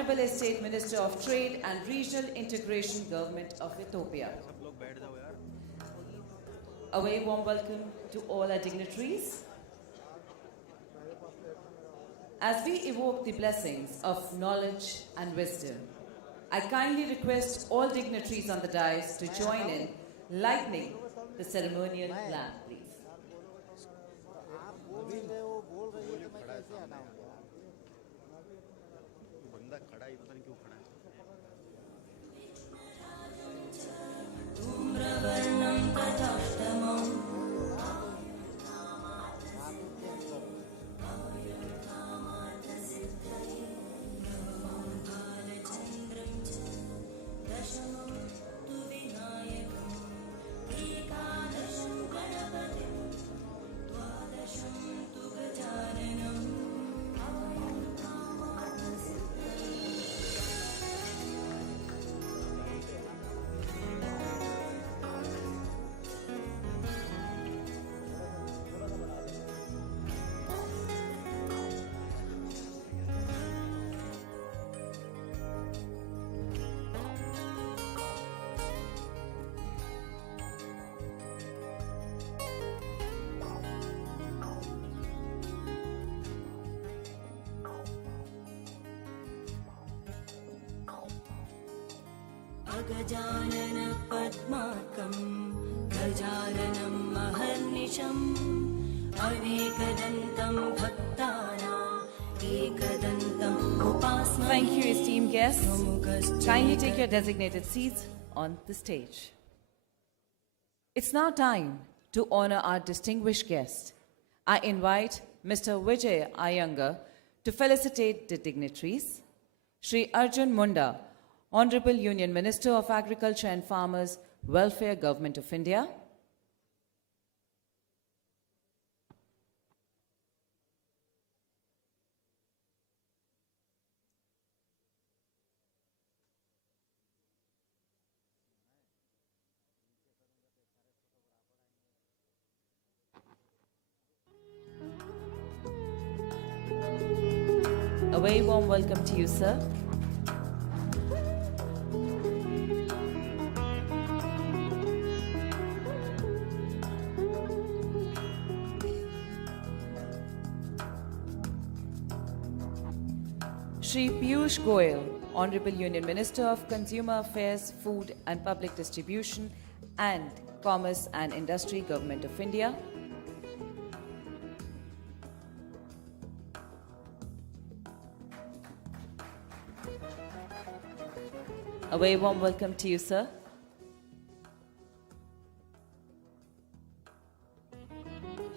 Honorable Estate Minister of Trade and Regional Integration, Government of Ethiopia. A very warm welcome to all our dignitaries. As we evoke the blessings of knowledge and wisdom, I kindly request all dignitaries on the dais to join in lighting the ceremonial lamp, please. Gajanan पद्मार्कं गजाननं महर्निशम् अनेकदन्तं भक्तानां एकदन्तं उपास्महे. Thank you, esteemed guests. Kindly take your designated seats on the stage. It's now time to honor our distinguished guest. I invite Mr. Vijay Iyengar to felicitate the dignitaries. Shri Arjun Munda, Honorable Union Minister of Agriculture and Farmers Welfare, Government of India. A very warm welcome to you, sir. Shri Piyush Goyal, Honorable Union Minister of Consumer Affairs, Food and Public Distribution and Commerce and Industry, Government of India. A very warm welcome to you, sir.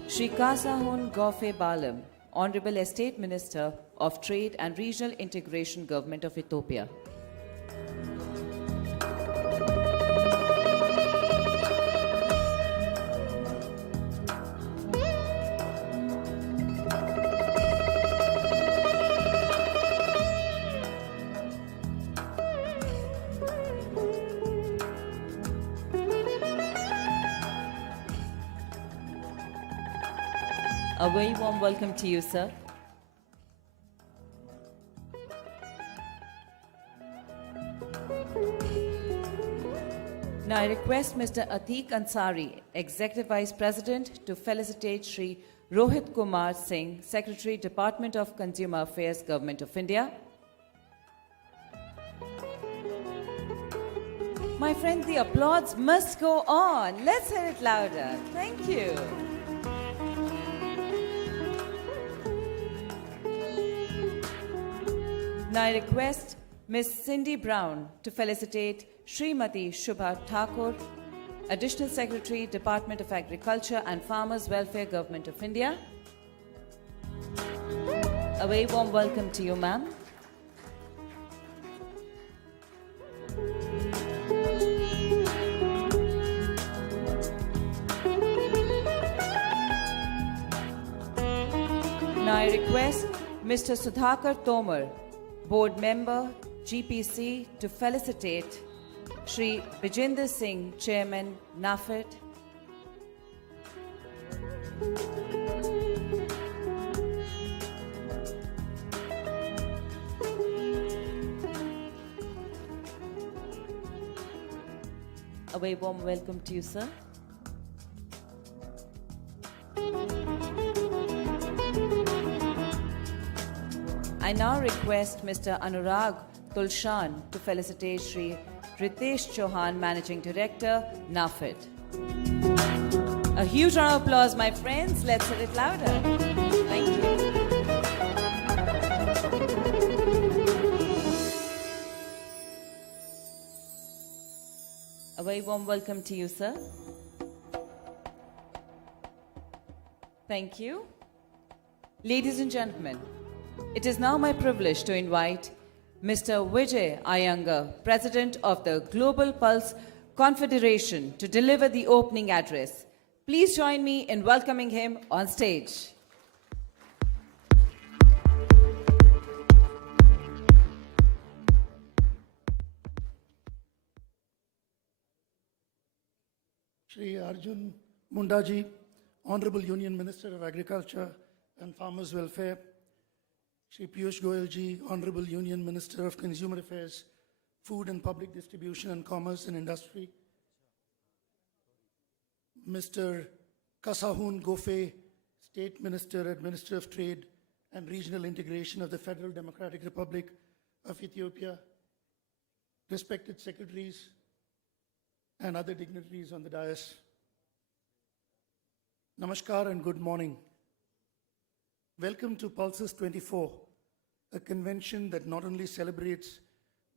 Shri Kasahun Gofe Balam, Honorable Estate Minister of Trade and Regional Integration, Government of Ethiopia. A very warm welcome to you, sir. Now I request Mr. Atiq Ansari, Executive Vice President, to felicitate Shri Rohit Kumar Singh, Secretary, Department of Consumer Affairs, Government of India. My friend, the applause must go on. Let's hear it louder. Thank you. Now I request Ms. Cindy Brown to felicitate Srimati Shubha Thakur, Additional Secretary, Department of Agriculture and Farmers Welfare, Government of India. A very warm welcome to you, ma'am. Now I request Mr. Sudhakar Tomar, Board Member, GPC, to felicitate Shri Vijender Singh, Chairman, NAFED. A very warm welcome to you, sir. I now request Mr. Anurag Tulshan to felicitate Sri Ritesh Chauhan, Managing Director, NAFED. A huge round of applause, my friends. Let's hear it louder. Thank you. A very warm welcome to you, sir. Thank you. Ladies and gentlemen, it is now my privilege to invite Mr. Vijay Iyengar, President of the Global Pulse Confederation, to deliver the opening address. Please join me in welcoming him on stage. Shri Arjun Mundaji, Honorable Union Minister of Agriculture and Farmers Welfare, Shri Piyush Goyalji, Honorable Union Minister of Consumer Affairs, Food and Public Distribution and Commerce and Industry, Mr. Kasahun Gofe, State Minister, Minister of Trade and Regional Integration of the Federal Democratic Republic of Ethiopia, respected secretaries, and other dignitaries on the dais. Namaskar and good morning. Welcome to Pulses 24, a convention that not only celebrates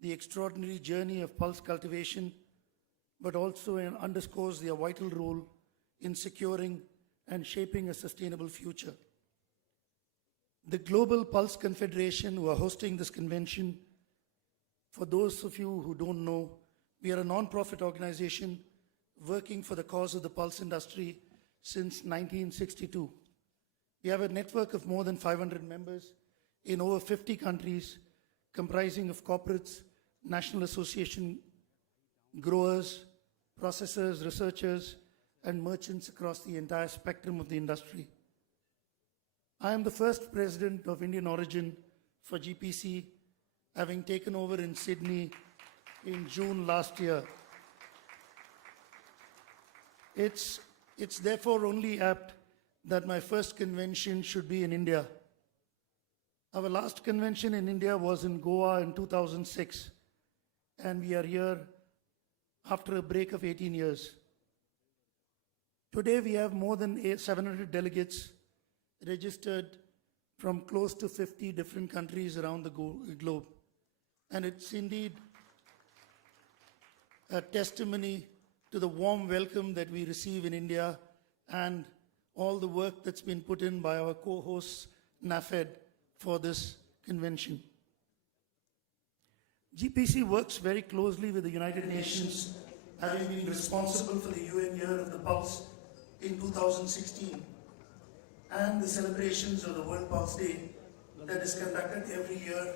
the extraordinary journey of pulse cultivation, but also underscores their vital role in securing and shaping a sustainable future. The Global Pulse Confederation, who are hosting this convention, for those of you who don't know, we are a non-profit organization working for the cause of the pulse industry since 1962. We have a network of more than 500 members in over 50 countries, comprising of corporates, national association, growers, processors, researchers, and merchants across the entire spectrum of the industry. I am the first president of Indian origin for GPC, having taken over in Sydney in June last year. It's therefore only apt that my first convention should be in India. Our last convention in India was in Goa in 2006, and we are here after a break of 18 years. Today we have more than 700 delegates registered from close to 50 different countries around the globe. And it's indeed a testimony to the warm welcome that we receive in India and all the work that's been put in by our co-hosts, NAFED, for this convention. GPC works very closely with the United Nations, having been responsible for the UN Year of the Pulse in 2016 and the celebrations of the World Pulse Day that is conducted every year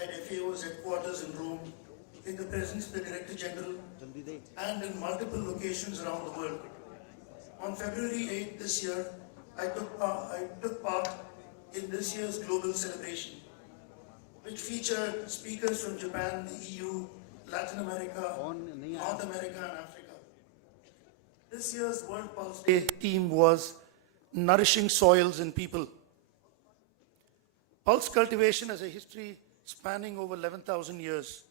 at FAO's headquarters in Rome in the presence of the Director General and in multiple locations around the world. On February 8th this year, I took part in this year's global celebration, which featured speakers from Japan, the EU, Latin America, North America, and Africa. This year's World Pulse Day theme was Nourishing Soils and People. Pulse cultivation has a history spanning over 11,000 years,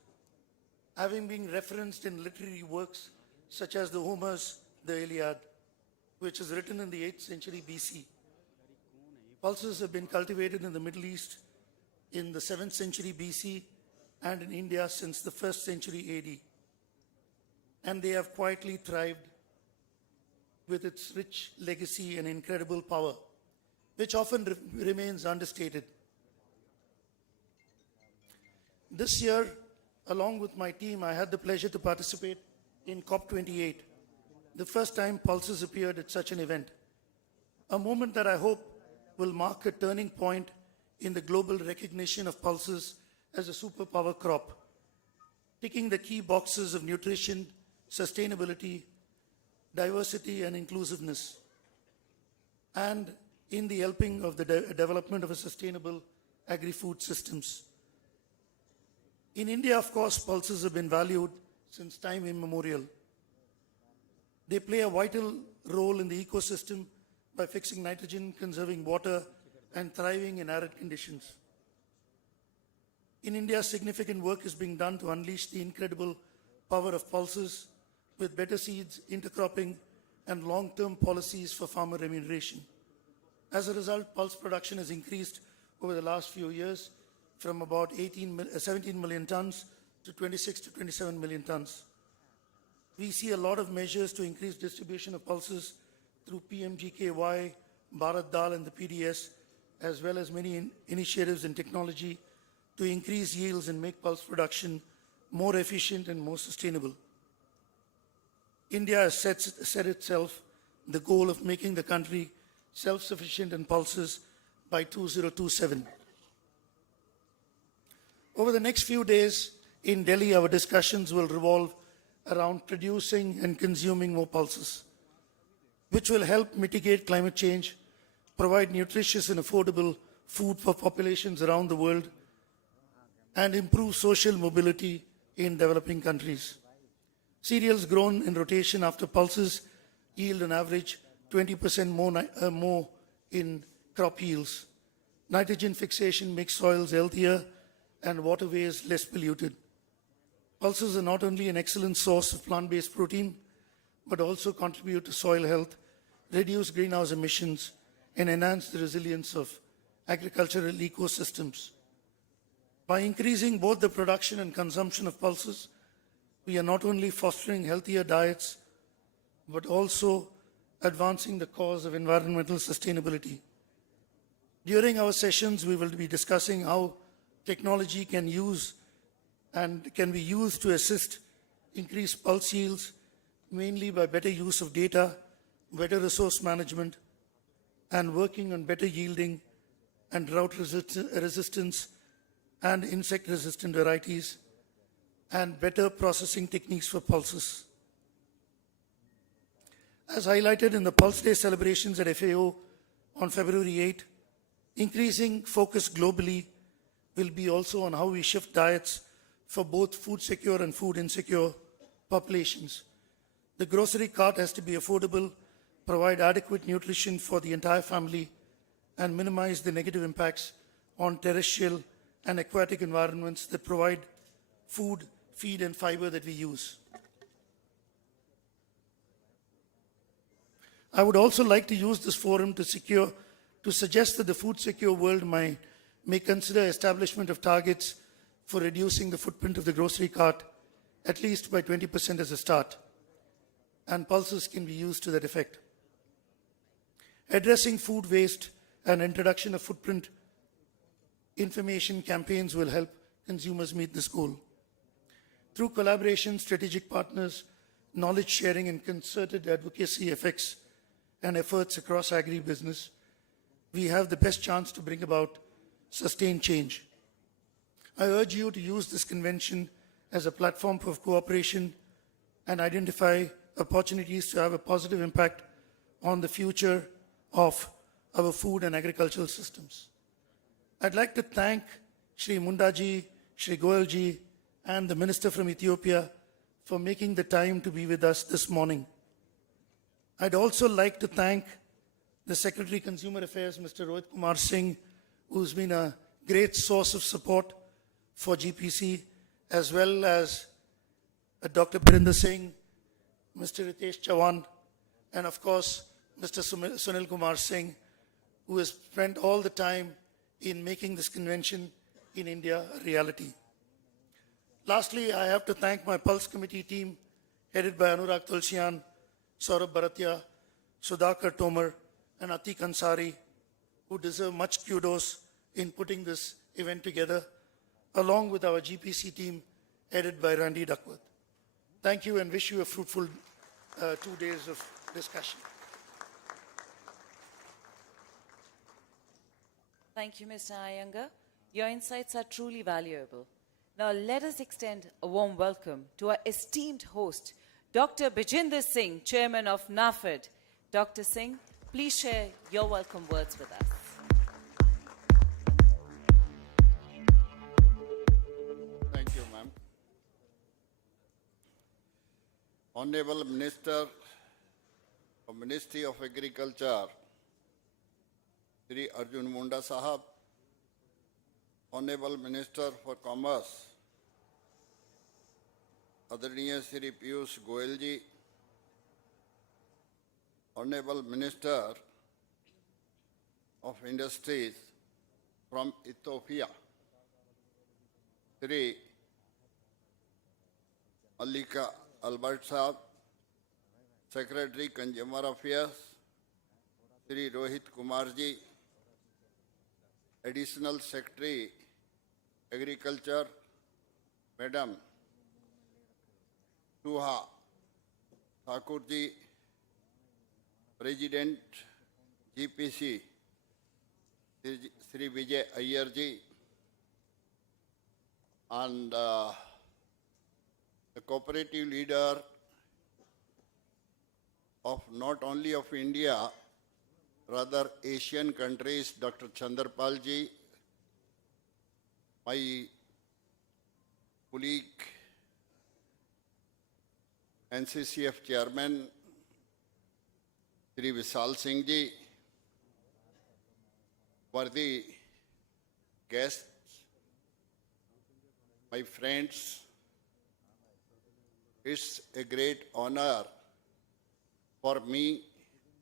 having been referenced in literary works such as the Homer's The Iliad, which is written in the 8th century BC. Pulses have been cultivated in the Middle East in the 7th century BC and in India since the 1st century AD. And they have quietly thrived with its rich legacy and incredible power, which often remains understated. This year, along with my team, I had the pleasure to participate in COP28, the first time pulses appeared at such an event. A moment that I hope will mark a turning point in the global recognition of pulses as a superpower crop, ticking the key boxes of nutrition, sustainability, diversity, and inclusiveness, and in the helping of the development of a sustainable agri-food systems. In India, of course, pulses have been valued since time immemorial. They play a vital role in the ecosystem by fixing nitrogen, conserving water, and thriving in arid conditions. In India, significant work is being done to unleash the incredible power of pulses with better seeds, intercropping, and long-term policies for farmer remuneration. As a result, pulse production has increased over the last few years from about 17 million tons to 26 to 27 million tons. We see a lot of measures to increase distribution of pulses through PMGKY, Bharat Dal, and the PDS, as well as many initiatives in technology to increase yields and make pulse production more efficient and more sustainable. India has set itself the goal of making the country self-sufficient in pulses by 2027. Over the next few days in Delhi, our discussions will revolve around producing and consuming more pulses, which will help mitigate climate change, provide nutritious and affordable food for populations around the world, and improve social mobility in developing countries. Cereals grown in rotation after pulses yield an average 20% more in crop yields. Nitrogen fixation makes soils healthier and waterways less polluted. Pulses are not only an excellent source of plant-based protein, but also contribute to soil health, reduce greenhouse emissions, and enhance the resilience of agricultural ecosystems. By increasing both the production and consumption of pulses, we are not only fostering healthier diets, but also advancing the cause of environmental sustainability. During our sessions, we will be discussing how technology can be used to assist increase pulse yields, mainly by better use of data, better resource management, and working on better yielding and drought resistance and insect-resistant varieties, and better processing techniques for pulses. As highlighted in the Pulse Day celebrations at FAO on February 8, increasing focus globally will be also on how we shift diets for both food secure and food insecure populations. The grocery cart has to be affordable, provide adequate nutrition for the entire family, and minimize the negative impacts on terrestrial and aquatic environments that provide food, feed, and fiber that we use. I would also like to use this forum to suggest that the food secure world may consider establishment of targets for reducing the footprint of the grocery cart, at least by 20% as a start, and pulses can be used to that effect. Addressing food waste and introduction of footprint information campaigns will help consumers meet this goal. Through collaboration, strategic partners, knowledge sharing, and concerted advocacy efforts across agribusiness, we have the best chance to bring about sustained change. I urge you to use this convention as a platform for cooperation and identify opportunities to have a positive impact on the future of our food and agricultural systems. I'd like to thank Shri Mundaji, Shri Goyalji, and the Minister from Ethiopia for making the time to be with us this morning. I'd also like to thank the Secretary Consumer Affairs, Mr. Rohit Kumar Singh, who's been a great source of support for GPC, as well as Dr. Birinder Singh, Mr. Ritesh Chavan, and of course, Mr. Sunil Kumar Singh, who has spent all the time in making this convention in India a reality. Lastly, I have to thank my Pulse Committee team, headed by Anurag Tulsian, Saurabh Bharatya, Sudhakar Tomar, and Atik Ansari, who deserve much kudos in putting this event together, along with our GPC team, headed by Randy Duckworth. Thank you and wish you a fruitful 2 days of discussion. Thank you, Mr. Iyengar. Your insights are truly valuable. Now let us extend a warm welcome to our esteemed host, Dr. Bijinder Singh, Chairman of NAFED. Dr. Singh, please share your welcome words with us. Thank you, ma'am. Honorable Minister of Ministry of Agriculture, Shri Arjun Munda Sahab, Honorable Minister for Commerce, Adreniya Shri Piyush Goyal ji, Honorable Minister of Industries from Ethiopia, Shri Alika Albert Saab, Secretary Consumer Affairs, Shri Rohit Kumar ji, Additional Secretary Agriculture, Madam Suha Thakur ji, President GPC, Shri Vijay Iyer ji, and the cooperative leader of not only of India, rather Asian countries, Dr. Chandrapal ji, my colleague, NCCF Chairman, Shri Vishal Singh ji, worthy guests, my friends, it's a great honor for me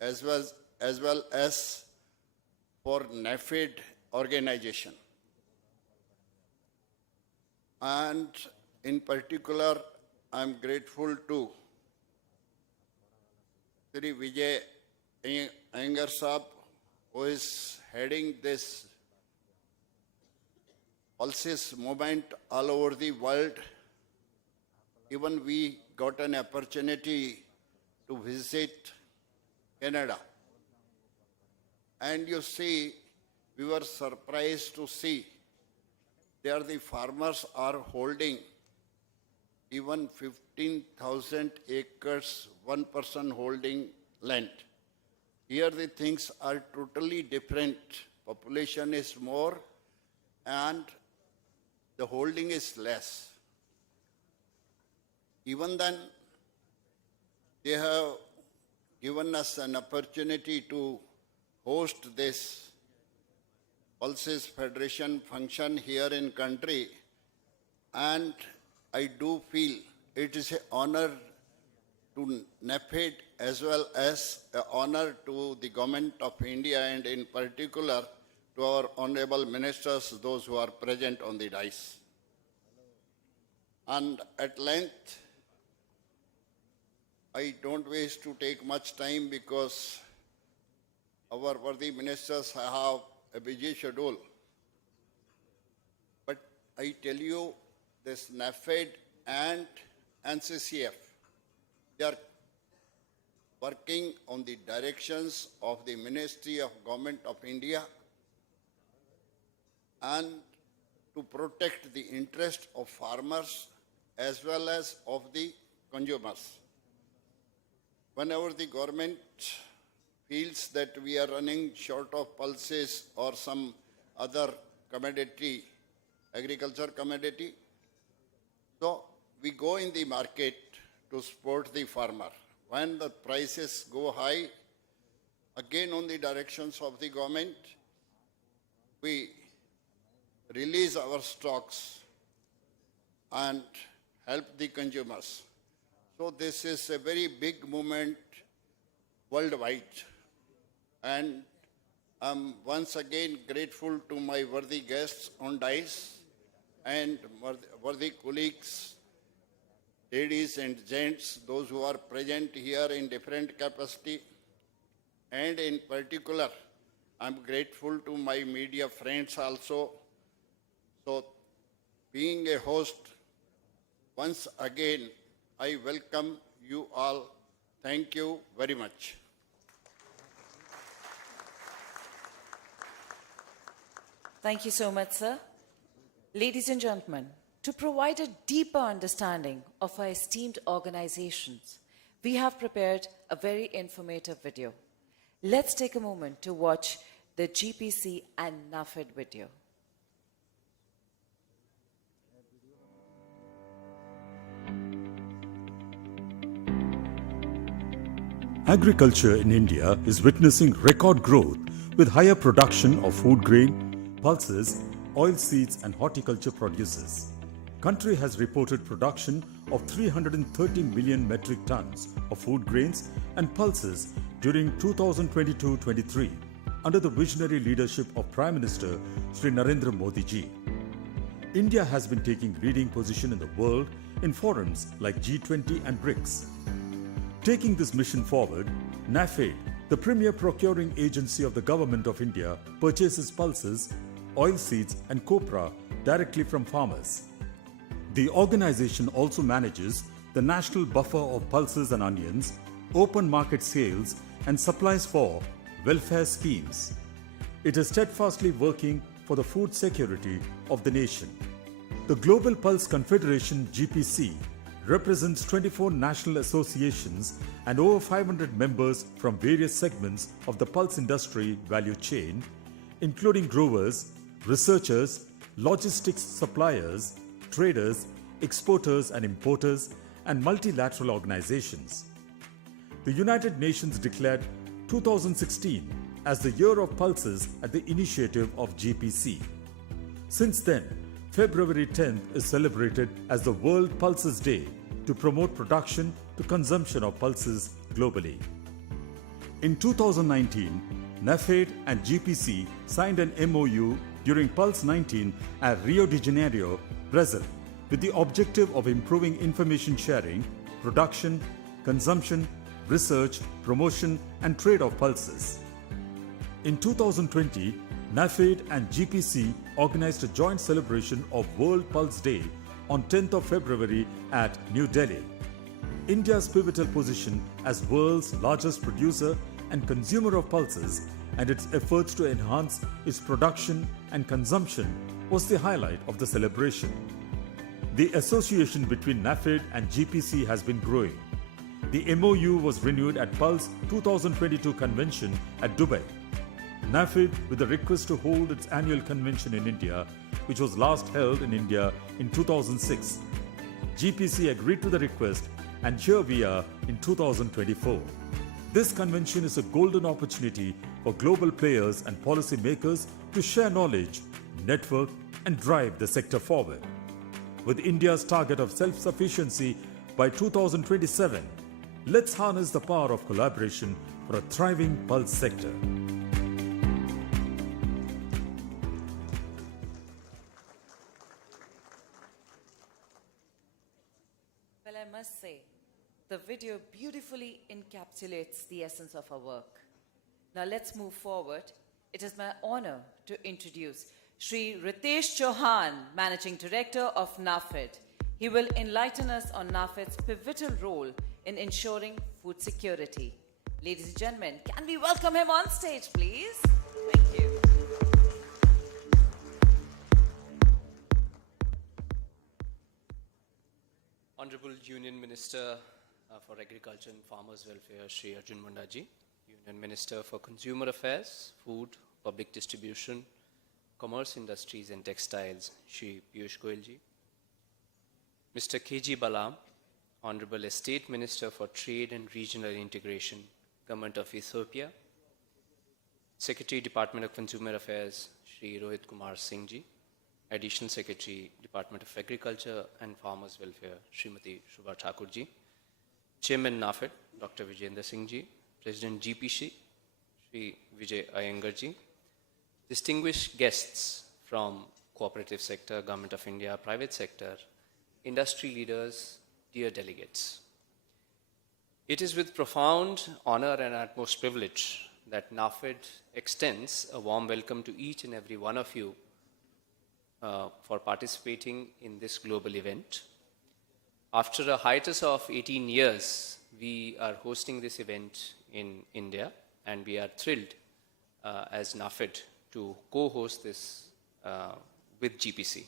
as well as for NAFED organization. And in particular, I'm grateful to Shri Vijay Iyer Saab, who is heading this pulses movement all over the world. Even we got an opportunity to visit Canada. And you see, we were surprised to see there the farmers are holding even 15,000 acres, one person holding land. Here the things are totally different. Population is more and the holding is less. Even then, they have given us an opportunity to host this Pulses Federation function here in country, and I do feel it is an honor to NAFED as well as an honor to the Government of India and in particular to our honorable ministers, those who are present on the dais. And at length, I don't wish to take much time because our worthy ministers have a busy schedule. But I tell you, this NAFED and NCCF, they are working on the directions of the Ministry of Government of India and to protect the interest of farmers as well as of the consumers. Whenever the government feels that we are running short of pulses or some other commodity, agriculture commodity, so we go in the market to support the farmer. When the prices go high, again on the directions of the government, we release our stocks and help the consumers. So this is a very big movement worldwide. And I'm once again grateful to my worthy guests on dais and worthy colleagues, ladies and gents, those who are present here in different capacity. And in particular, I'm grateful to my media friends also. So being a host, once again, I welcome you all. Thank you very much. Thank you so much, sir. Ladies and gentlemen, to provide a deeper understanding of our esteemed organizations, we have prepared a very informative video. Let's take a moment to watch the GPC and NAFED video. Agriculture in India is witnessing record growth with higher production of food grain, pulses, oilseeds and horticulture produces. Country has reported production of 330 million metric tons of food grains and pulses during 2022-23 under the visionary leadership of Prime Minister Sri Narendra Modi ji. India has been taking leading position in the world in forums like G20 and BRICS. Taking this mission forward, NAFED, the premier procuring agency of the Government of India, purchases pulses, oilseeds and copra directly from farmers. The organization also manages the national buffer of pulses and onions, open market sales and supplies for welfare schemes. It is steadfastly working for the food security of the nation. The Global Pulse Confederation GPC represents 24 national associations and over 500 members from various segments of the pulse industry value chain, including growers, researchers, logistics suppliers, traders, exporters and importers, and multilateral organizations. The United Nations declared 2016 as the Year of Pulses at the initiative of GPC. Since then, February 10th is celebrated as the World Pulses Day to promote production to consumption of pulses globally. In 2019, NAFED and GPC signed an MOU during Pulse 19 at Rio de Janeiro, Brazil, with the objective of improving information sharing, production, consumption, research, promotion, and trade of pulses. In 2020, NAFED and GPC organized a joint celebration of World Pulse Day on 10th of February at New Delhi. India's pivotal position as world's largest producer and consumer of pulses and its efforts to enhance its production and consumption was the highlight of the celebration. The association between NAFED and GPC has been growing. The MOU was renewed at Pulse 2022 convention at Dubai. NAFED, with a request to hold its annual convention in India, which was last held in India in 2006. GPC agreed to the request, and here we are in 2024. This convention is a golden opportunity for global players and policy makers to share knowledge, network, and drive the sector forward. With India's target of self-sufficiency by 2027, let's harness the power of collaboration for a thriving pulse sector. Well, I must say, the video beautifully encapsulates the essence of our work. Now let's move forward. It is my honor to introduce Sri Ritesh Chauhan, Managing Director of NAFED. He will enlighten us on NAFED's pivotal role in ensuring food security. Ladies and gentlemen, can we welcome him on stage, please? Thank you. Honorable Union Minister for Agriculture and Farmers Welfare, Shri Arjun Mundaji, Union Minister for Consumer Affairs, Food, Public Distribution, Commerce Industries and Textiles, Shri Piyush Goyalji, Mr. K.G. Balam, Honorable Estate Minister for Trade and Regional Integration, Government of Ethiopia, Secretary, Department of Consumer Affairs, Shri Rohit Kumar Singh Ji, Additional Secretary, Department of Agriculture and Farmers Welfare, Srimati Shubha Thakur Ji, Chairman NAFED, Dr. Vijayendra Singh Ji, President GPC, Shri Vijay Iyengar Ji, distinguished guests from cooperative sector, Government of India, private sector, industry leaders, dear delegates. It is with profound honor and utmost privilege that NAFED extends a warm welcome to each and every one of you for participating in this global event. After a hiatus of 18 years, we are hosting this event in India, and we are thrilled as NAFED to co-host this with GPC.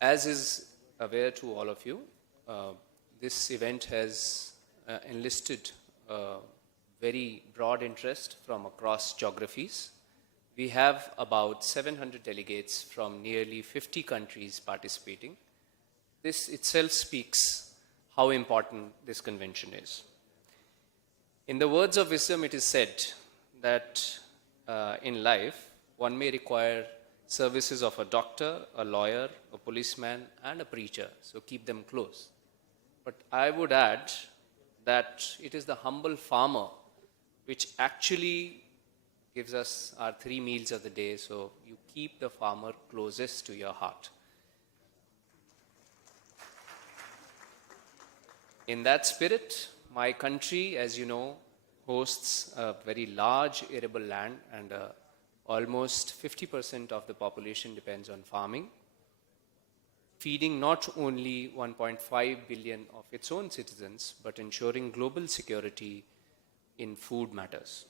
As is aware to all of you, this event has enlisted very broad interest from across geographies. We have about 700 delegates from nearly 50 countries participating. This itself speaks how important this convention is. In the words of wisdom, it is said that in life, one may require services of a doctor, a lawyer, a policeman, and a preacher. So keep them close. But I would add that it is the humble farmer which actually gives us our 3 meals of the day. So you keep the farmer closest to your heart. In that spirit, my country, as you know, hosts a very large arable land, and almost 50% of the population depends on farming, feeding not only 1.5 billion of its own citizens, but ensuring global security in food matters.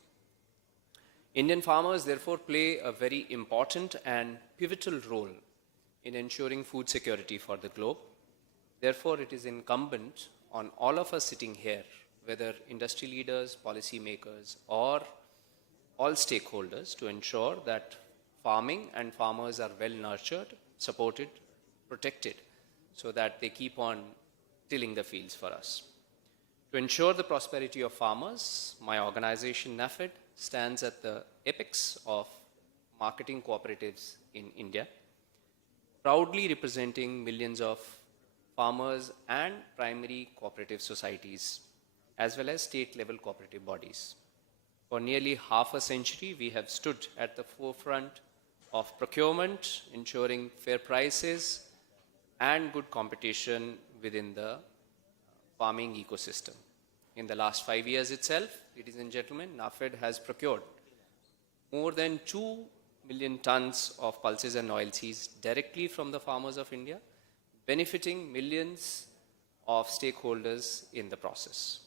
Indian farmers therefore play a very important and pivotal role in ensuring food security for the globe. Therefore, it is incumbent on all of us sitting here, whether industry leaders, policy makers, or all stakeholders, to ensure that farming and farmers are well nurtured, supported, protected, so that they keep on tilling the fields for us. To ensure the prosperity of farmers, my organization NAFED stands at the apex of marketing cooperatives in India, proudly representing millions of farmers and primary cooperative societies, as well as state-level cooperative bodies. For nearly half a century, we have stood at the forefront of procurement, ensuring fair prices and good competition within the farming ecosystem. In the last 5 years itself, ladies and gentlemen, NAFED has procured more than 2 million tons of pulses and oilseeds directly from the farmers of India, benefiting millions of stakeholders in the process.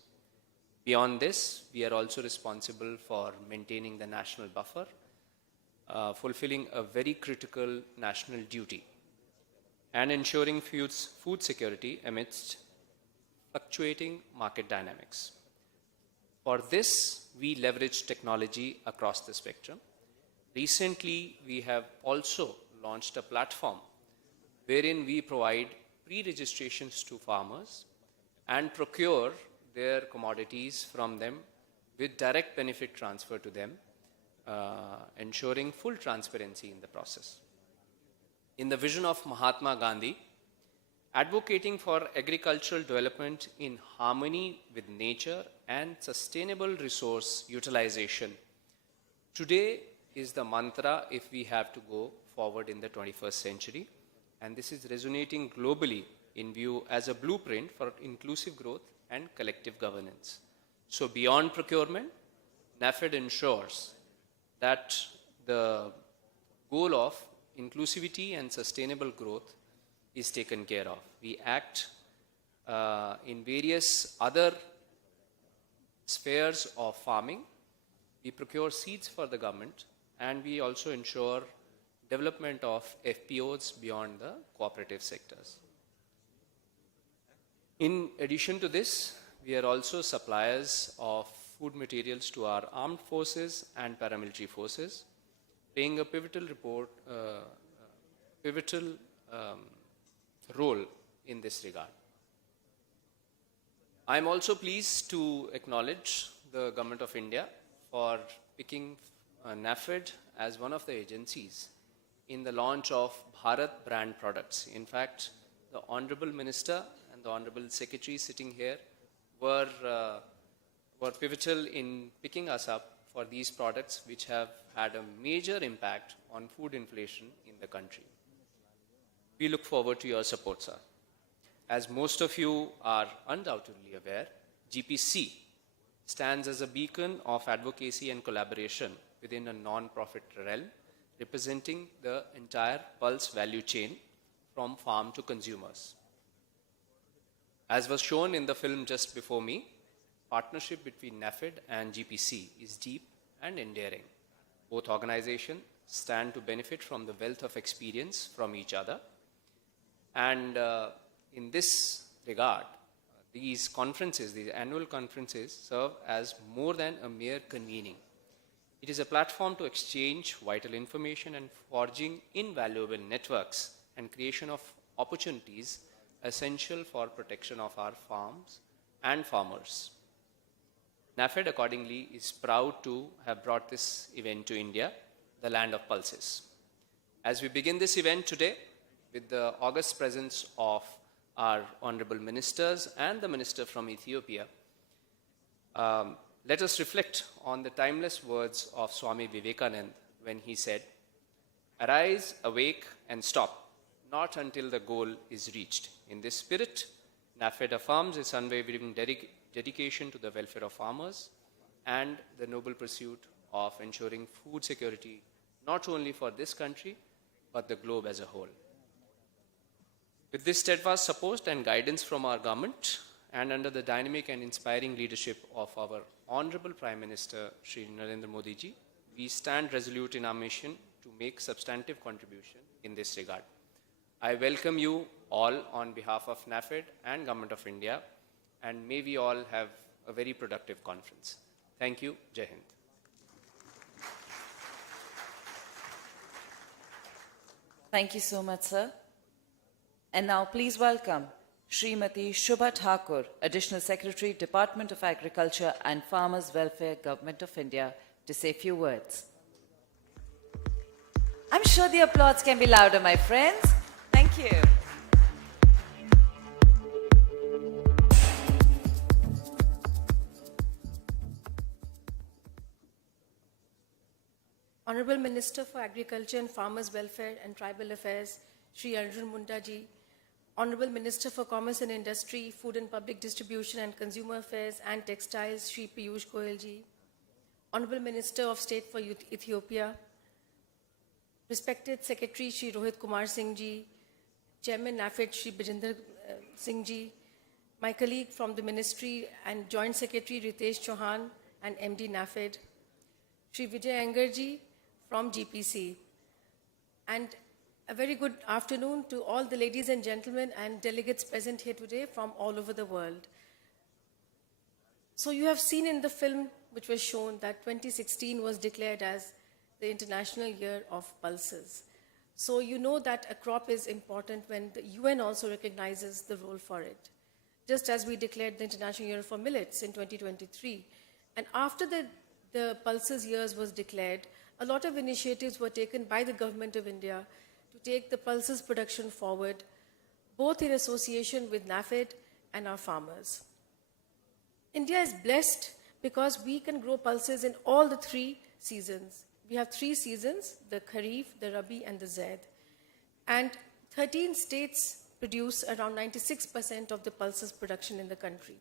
Beyond this, we are also responsible for maintaining the national buffer, fulfilling a very critical national duty, and ensuring food security amidst fluctuating market dynamics. For this, we leverage technology across the spectrum. Recently, we have also launched a platform wherein we provide pre-registrations to farmers and procure their commodities from them with direct benefit transfer to them, ensuring full transparency in the process. In the vision of Mahatma Gandhi, advocating for agricultural development in harmony with nature and sustainable resource utilization, today is the mantra if we have to go forward in the 21st century. And this is resonating globally in view as a blueprint for inclusive growth and collective governance. So beyond procurement, NAFED ensures that the goal of inclusivity and sustainable growth is taken care of. We act in various other spheres of farming. We procure seeds for the government, and we also ensure development of FPOs beyond the cooperative sectors. In addition to this, we are also suppliers of food materials to our armed forces and paramilitary forces, playing a pivotal role in this regard. I am also pleased to acknowledge the Government of India for picking NAFED as one of the agencies in the launch of Bharat brand products. In fact, the Honorable Minister and the Honorable Secretary sitting here were pivotal in picking us up for these products, which have had a major impact on food inflation in the country. We look forward to your support, sir. As most of you are undoubtedly aware, GPC stands as a beacon of advocacy and collaboration within a non-profit realm, representing the entire pulse value chain from farm to consumers. As was shown in the film just before me, partnership between NAFED and GPC is deep and endearing. Both organizations stand to benefit from the wealth of experience from each other. And in this regard, these conferences, these annual conferences, serve as more than a mere convening. It is a platform to exchange vital information and forging invaluable networks and creation of opportunities essential for protection of our farms and farmers. NAFED accordingly is proud to have brought this event to India, the land of pulses. As we begin this event today, with the august presence of our honorable ministers and the minister from Ethiopia, let us reflect on the timeless words of Swami Vivekananda when he said, "Arise, awake, and stop, not until the goal is reached." In this spirit, NAFED affirms its unwavering dedication to the welfare of farmers and the noble pursuit of ensuring food security not only for this country but the globe as a whole. With this steadfast support and guidance from our government, and under the dynamic and inspiring leadership of our Honorable Prime Minister Shri Narendra Modi ji, we stand resolute in our mission to make substantive contribution in this regard. I welcome you all on behalf of NAFED and Government of India, and may we all have a very productive conference. Thank you. Jai Hind. Thank you so much, sir. And now please welcome Srimati Shubha Thakur, Additional Secretary, Department of Agriculture and Farmers Welfare, Government of India, to say a few words. I'm sure the applause can be louder, my friends. Thank you. Honorable Minister for Agriculture and Farmers Welfare and Tribal Affairs, Shri Arjun Munda ji, Honorable Minister for Commerce and Industry, Food and Public Distribution and Consumer Affairs and Textiles, Shri Piyush Goyal ji, Honorable Minister of State for Ethiopia, respected Secretary Shri Rohit Kumar Singh ji, Chairman NAFED Shri Bijinder Singh ji, my colleague from the Ministry and Joint Secretary Ritesh Chauhan and MD NAFED, Shri Vijay Angar ji from GPC, and a very good afternoon to all the ladies and gentlemen and delegates present here today from all over the world. So you have seen in the film which was shown that 2016 was declared as the International Year of Pulses. So you know that a crop is important when the UN also recognizes the role for it. Just as we declared the International Year for Millets in 2023. And after the Pulses Years was declared, a lot of initiatives were taken by the Government of India to take the pulses production forward, both in association with NAFED and our farmers. India is blessed because we can grow pulses in all the three seasons. We have three seasons, the Kharif, the Rabi, and the Zaid. And 13 states produce around 96% of the pulses production in the country.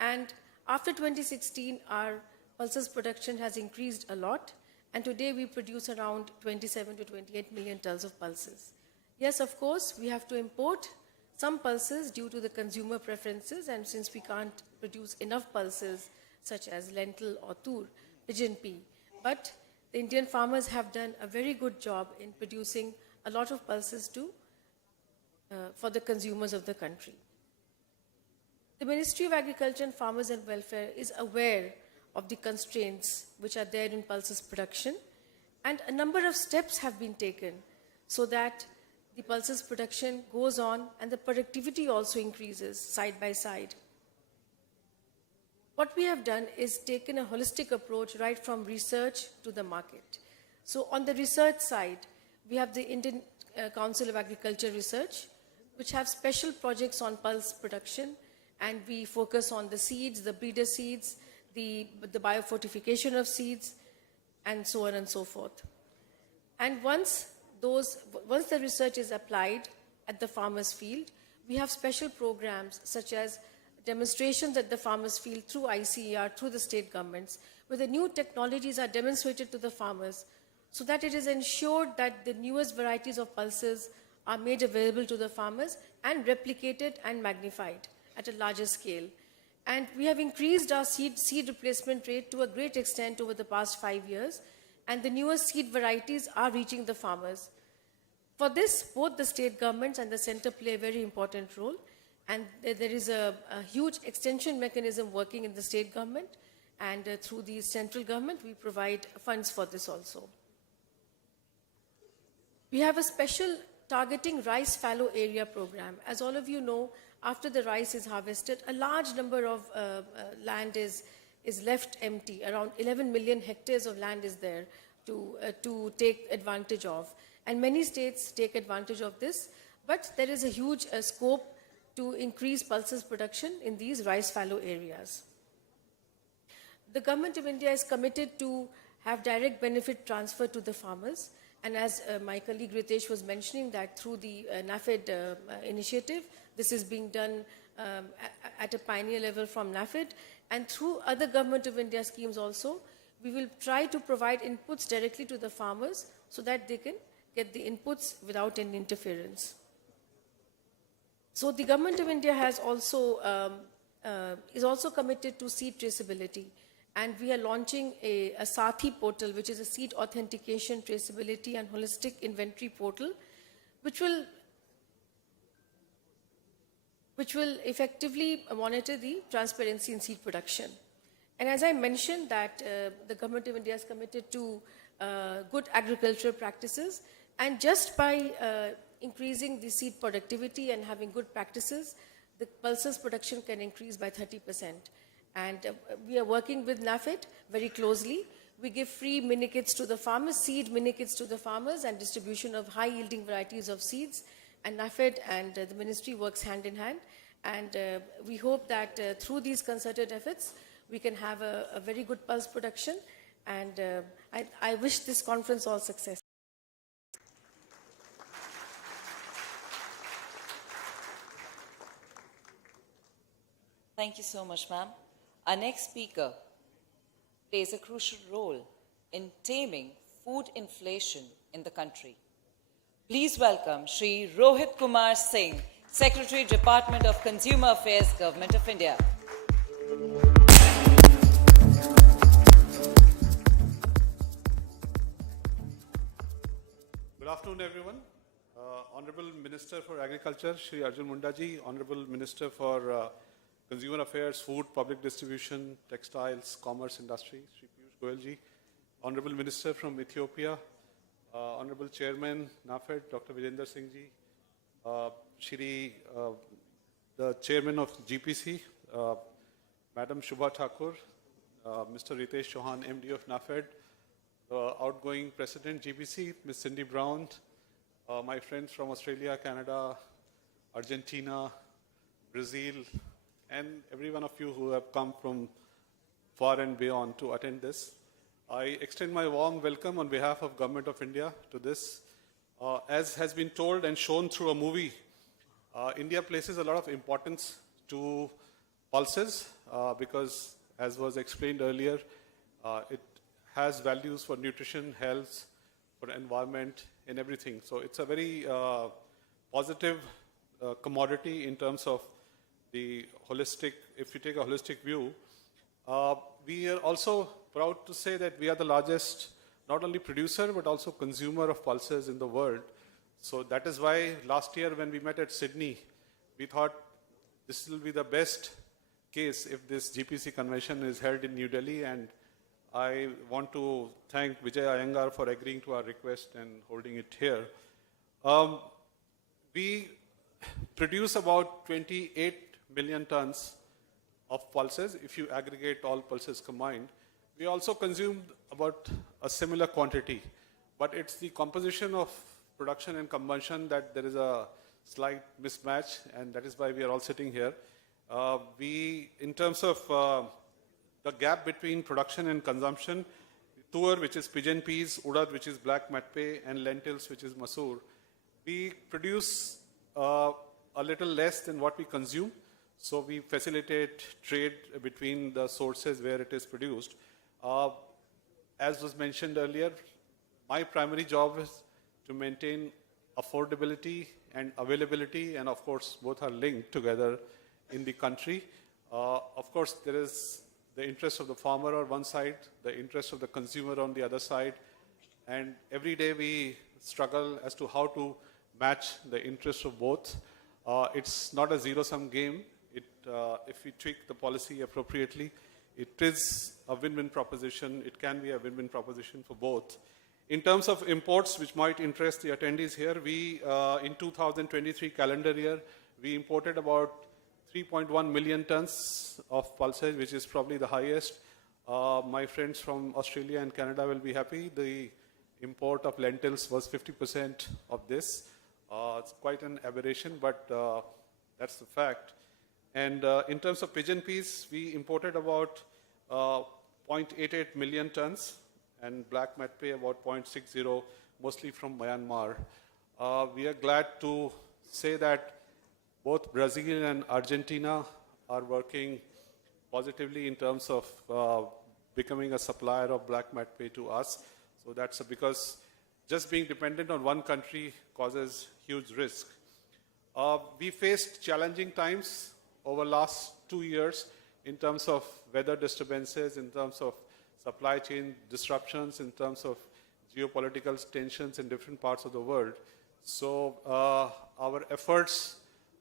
And after 2016, our pulses production has increased a lot, and today we produce around 27 to 28 million tons of pulses. Yes, of course, we have to import some pulses due to the consumer preferences, and since we can't produce enough pulses such as lentil or tur, pigeon pea. But the Indian farmers have done a very good job in producing a lot of pulses for the consumers of the country. The Ministry of Agriculture and Farmers and Welfare is aware of the constraints which are there in pulses production, and a number of steps have been taken so that the pulses production goes on and the productivity also increases side by side. What we have done is taken a holistic approach right from research to the market. So on the research side, we have the Indian Council of Agriculture Research, which have special projects on pulse production, and we focus on the seeds, the breeder seeds, the biofortification of seeds, and so on and so forth. And once the research is applied at the farmer's field, we have special programs such as demonstrations at the farmer's field through ICER, through the state governments, where the new technologies are demonstrated to the farmers so that it is ensured that the newest varieties of pulses are made available to the farmers and replicated and magnified at a larger scale. And we have increased our seed replacement rate to a great extent over the past 5 years, and the newest seed varieties are reaching the farmers. For this, both the state governments and the center play a very important role, and there is a huge extension mechanism working in the state government, and through the central government, we provide funds for this also. We have a special targeting rice fallow area program. As all of you know, after the rice is harvested, a large number of land is is left empty. Around 11 million hectares of land is there to take advantage of. And many states take advantage of this, but there is a huge scope to increase pulses production in these rice fallow areas. The Government of India is committed to have direct benefit transfer to the farmers. And as my colleague Ritesh was mentioning, that through the NAFED initiative, this is being done at a pioneer level from NAFED, and through other Government of India schemes also, we will try to provide inputs directly to the farmers so that they can get the inputs without any interference. So the Government of India has also is also committed to seed traceability, and we are launching a Sathi portal, which is a seed authentication, traceability and holistic inventory portal, which will effectively monitor the transparency in seed production. And as I mentioned that the Government of India is committed to good agricultural practices, and just by increasing the seed productivity and having good practices, the pulses production can increase by 30%. And we are working with NAFED very closely. We give free mini kits to the farmers, seed mini kits to the farmers, and distribution of high yielding varieties of seeds. And NAFED and the ministry works hand in hand. And we hope that through these concerted efforts, we can have a very good pulse production. And I wish this conference all success. Thank you so much, ma'am. Our next speaker plays a crucial role in taming food inflation in the country. Please welcome Shri Rohit Kumar Singh, Secretary, Department of Consumer Affairs, Government of India. Good afternoon, everyone. Honorable Minister for Agriculture, Shri Arjun Mundaji, Honorable Minister for Consumer Affairs, Food, Public Distribution, Textiles, Commerce, Industry, Shri Piyush Goyalji, Honorable Minister from Ethiopia, Honorable Chairman, NAFED, Dr. Virender Singh Ji, Shri, the Chairman of GPC, Madam Shubha Thakur, Mr. Ritesh Chauhan, MD of NAFED, the outgoing President GPC, Ms. Cindy Brown, my friends from Australia, Canada, Argentina, Brazil, and every one of you who have come from far and beyond to attend this. I extend my warm welcome on behalf of Government of India to this. As has been told and shown through a movie, India places a lot of importance to pulses because, as was explained earlier, it has values for nutrition, health, for environment, and everything. So it's a very positive commodity in terms of the holistic, if you take a holistic view. We are also proud to say that we are the largest, not only producer, but also consumer of pulses in the world. So that is why last year when we met at Sydney, we thought this will be the best case if this GPC convention is held in New Delhi, and I want to thank Vijay Iyengar for agreeing to our request and holding it here. We produce about 28 million tons of pulses if you aggregate all pulses combined. We also consumed about a similar quantity, but it's the composition of production and consumption that there is a slight mismatch, and that is why we are all sitting here. In terms of the gap between production and consumption, tur, which is pigeon peas, urad, which is black matpe, and lentils, which is masoor, we produce a little less than what we consume. So we facilitate trade between the sources where it is produced. As was mentioned earlier, my primary job is to maintain affordability and availability, and of course, both are linked together in the country. Of course, there is the interest of the farmer on one side, the interest of the consumer on the other side, and every day we struggle as to how to match the interests of both. It's not a zero-sum game. If we tweak the policy appropriately, it is a win-win proposition. It can be a win-win proposition for both. In terms of imports, which might interest the attendees here, we, in 2023 calendar year, we imported about 3.1 million tons of pulses, which is probably the highest. My friends from Australia and Canada will be happy. The import of lentils was 50% of this. It's quite an aberration, but that's the fact. And in terms of pigeon peas, we imported about 0.88 million tons, and black matpe about 0.60, mostly from Myanmar. We are glad to say that both Brazil and Argentina are working positively in terms of becoming a supplier of black matpe to us. So that's because just being dependent on one country causes huge risk. We faced challenging times over last 2 years in terms of weather disturbances, in terms of supply chain disruptions, in terms of geopolitical tensions in different parts of the world. So our efforts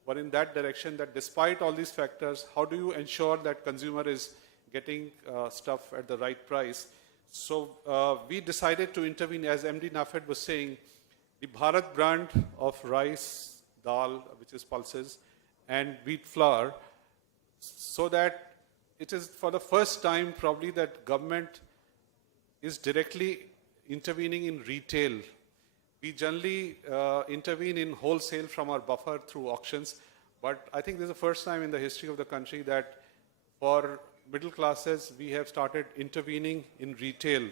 were in that direction, that despite all these factors, how do you ensure that consumer is getting stuff at the right price? So we decided to intervene, as MD NAFED was saying, the Bharat brand of rice, dal, which is pulses, and wheat flour, so that it is for the first time probably that government is directly intervening in retail. We generally intervene in wholesale from our buffer through auctions, but I think this is the first time in the history of the country that for middle classes we have started intervening in retail.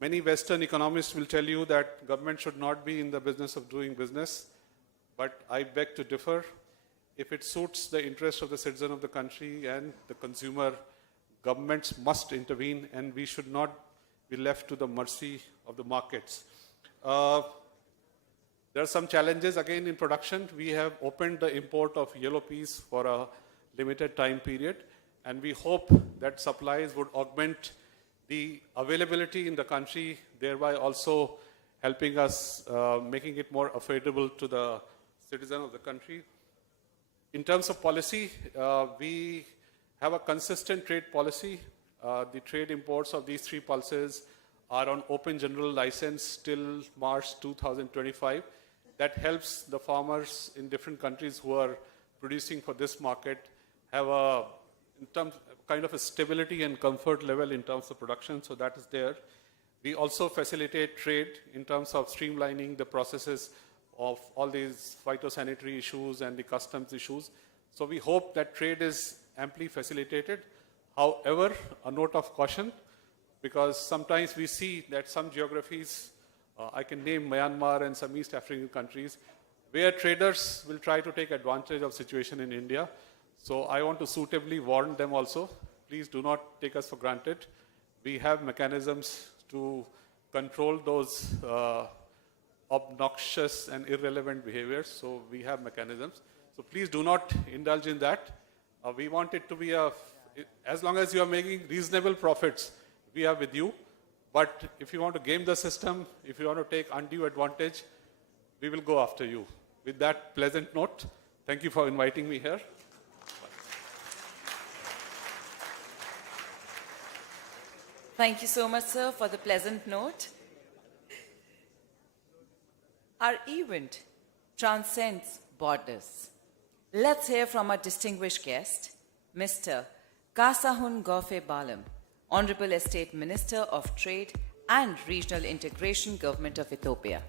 Many Western economists will tell you that government should not be in the business of doing business, but I beg to differ. If it suits the interest of the citizen of the country and the consumer, governments must intervene, and we should not be left to the mercy of the markets. There are some challenges again in production. We have opened the import of yellow peas for a limited time period, and we hope that supplies would augment the availability in the country, thereby also helping us making it more affordable to the citizen of the country. In terms of policy, we have a consistent trade policy. The trade imports of these three pulses are on open general license till March 2025. That helps the farmers in different countries who are producing for this market have a kind of a stability and comfort level in terms of production, so that is there. We also facilitate trade in terms of streamlining the processes of all these phytosanitary issues and the customs issues. So we hope that trade is amply facilitated. However, a note of caution, because sometimes we see that some geographies, I can name Myanmar and some East African countries, where traders will try to take advantage of situation in India. So I want to suitably warn them also. Please do not take us for granted. We have mechanisms to control those obnoxious and irrelevant behaviors. So we have mechanisms. So please do not indulge in that. We want it to be as long as you are making reasonable profits, we are with you. But if you want to game the system, if you want to take undue advantage, we will go after you. With that pleasant note, thank you for inviting me here. Thank you so much, sir, for the pleasant note. Our event transcends borders. Let's hear from our distinguished guest, Mr. Kasahun Gofe Balam, Honorable Estate Minister of Trade and Regional Integration, Government of Ethiopia.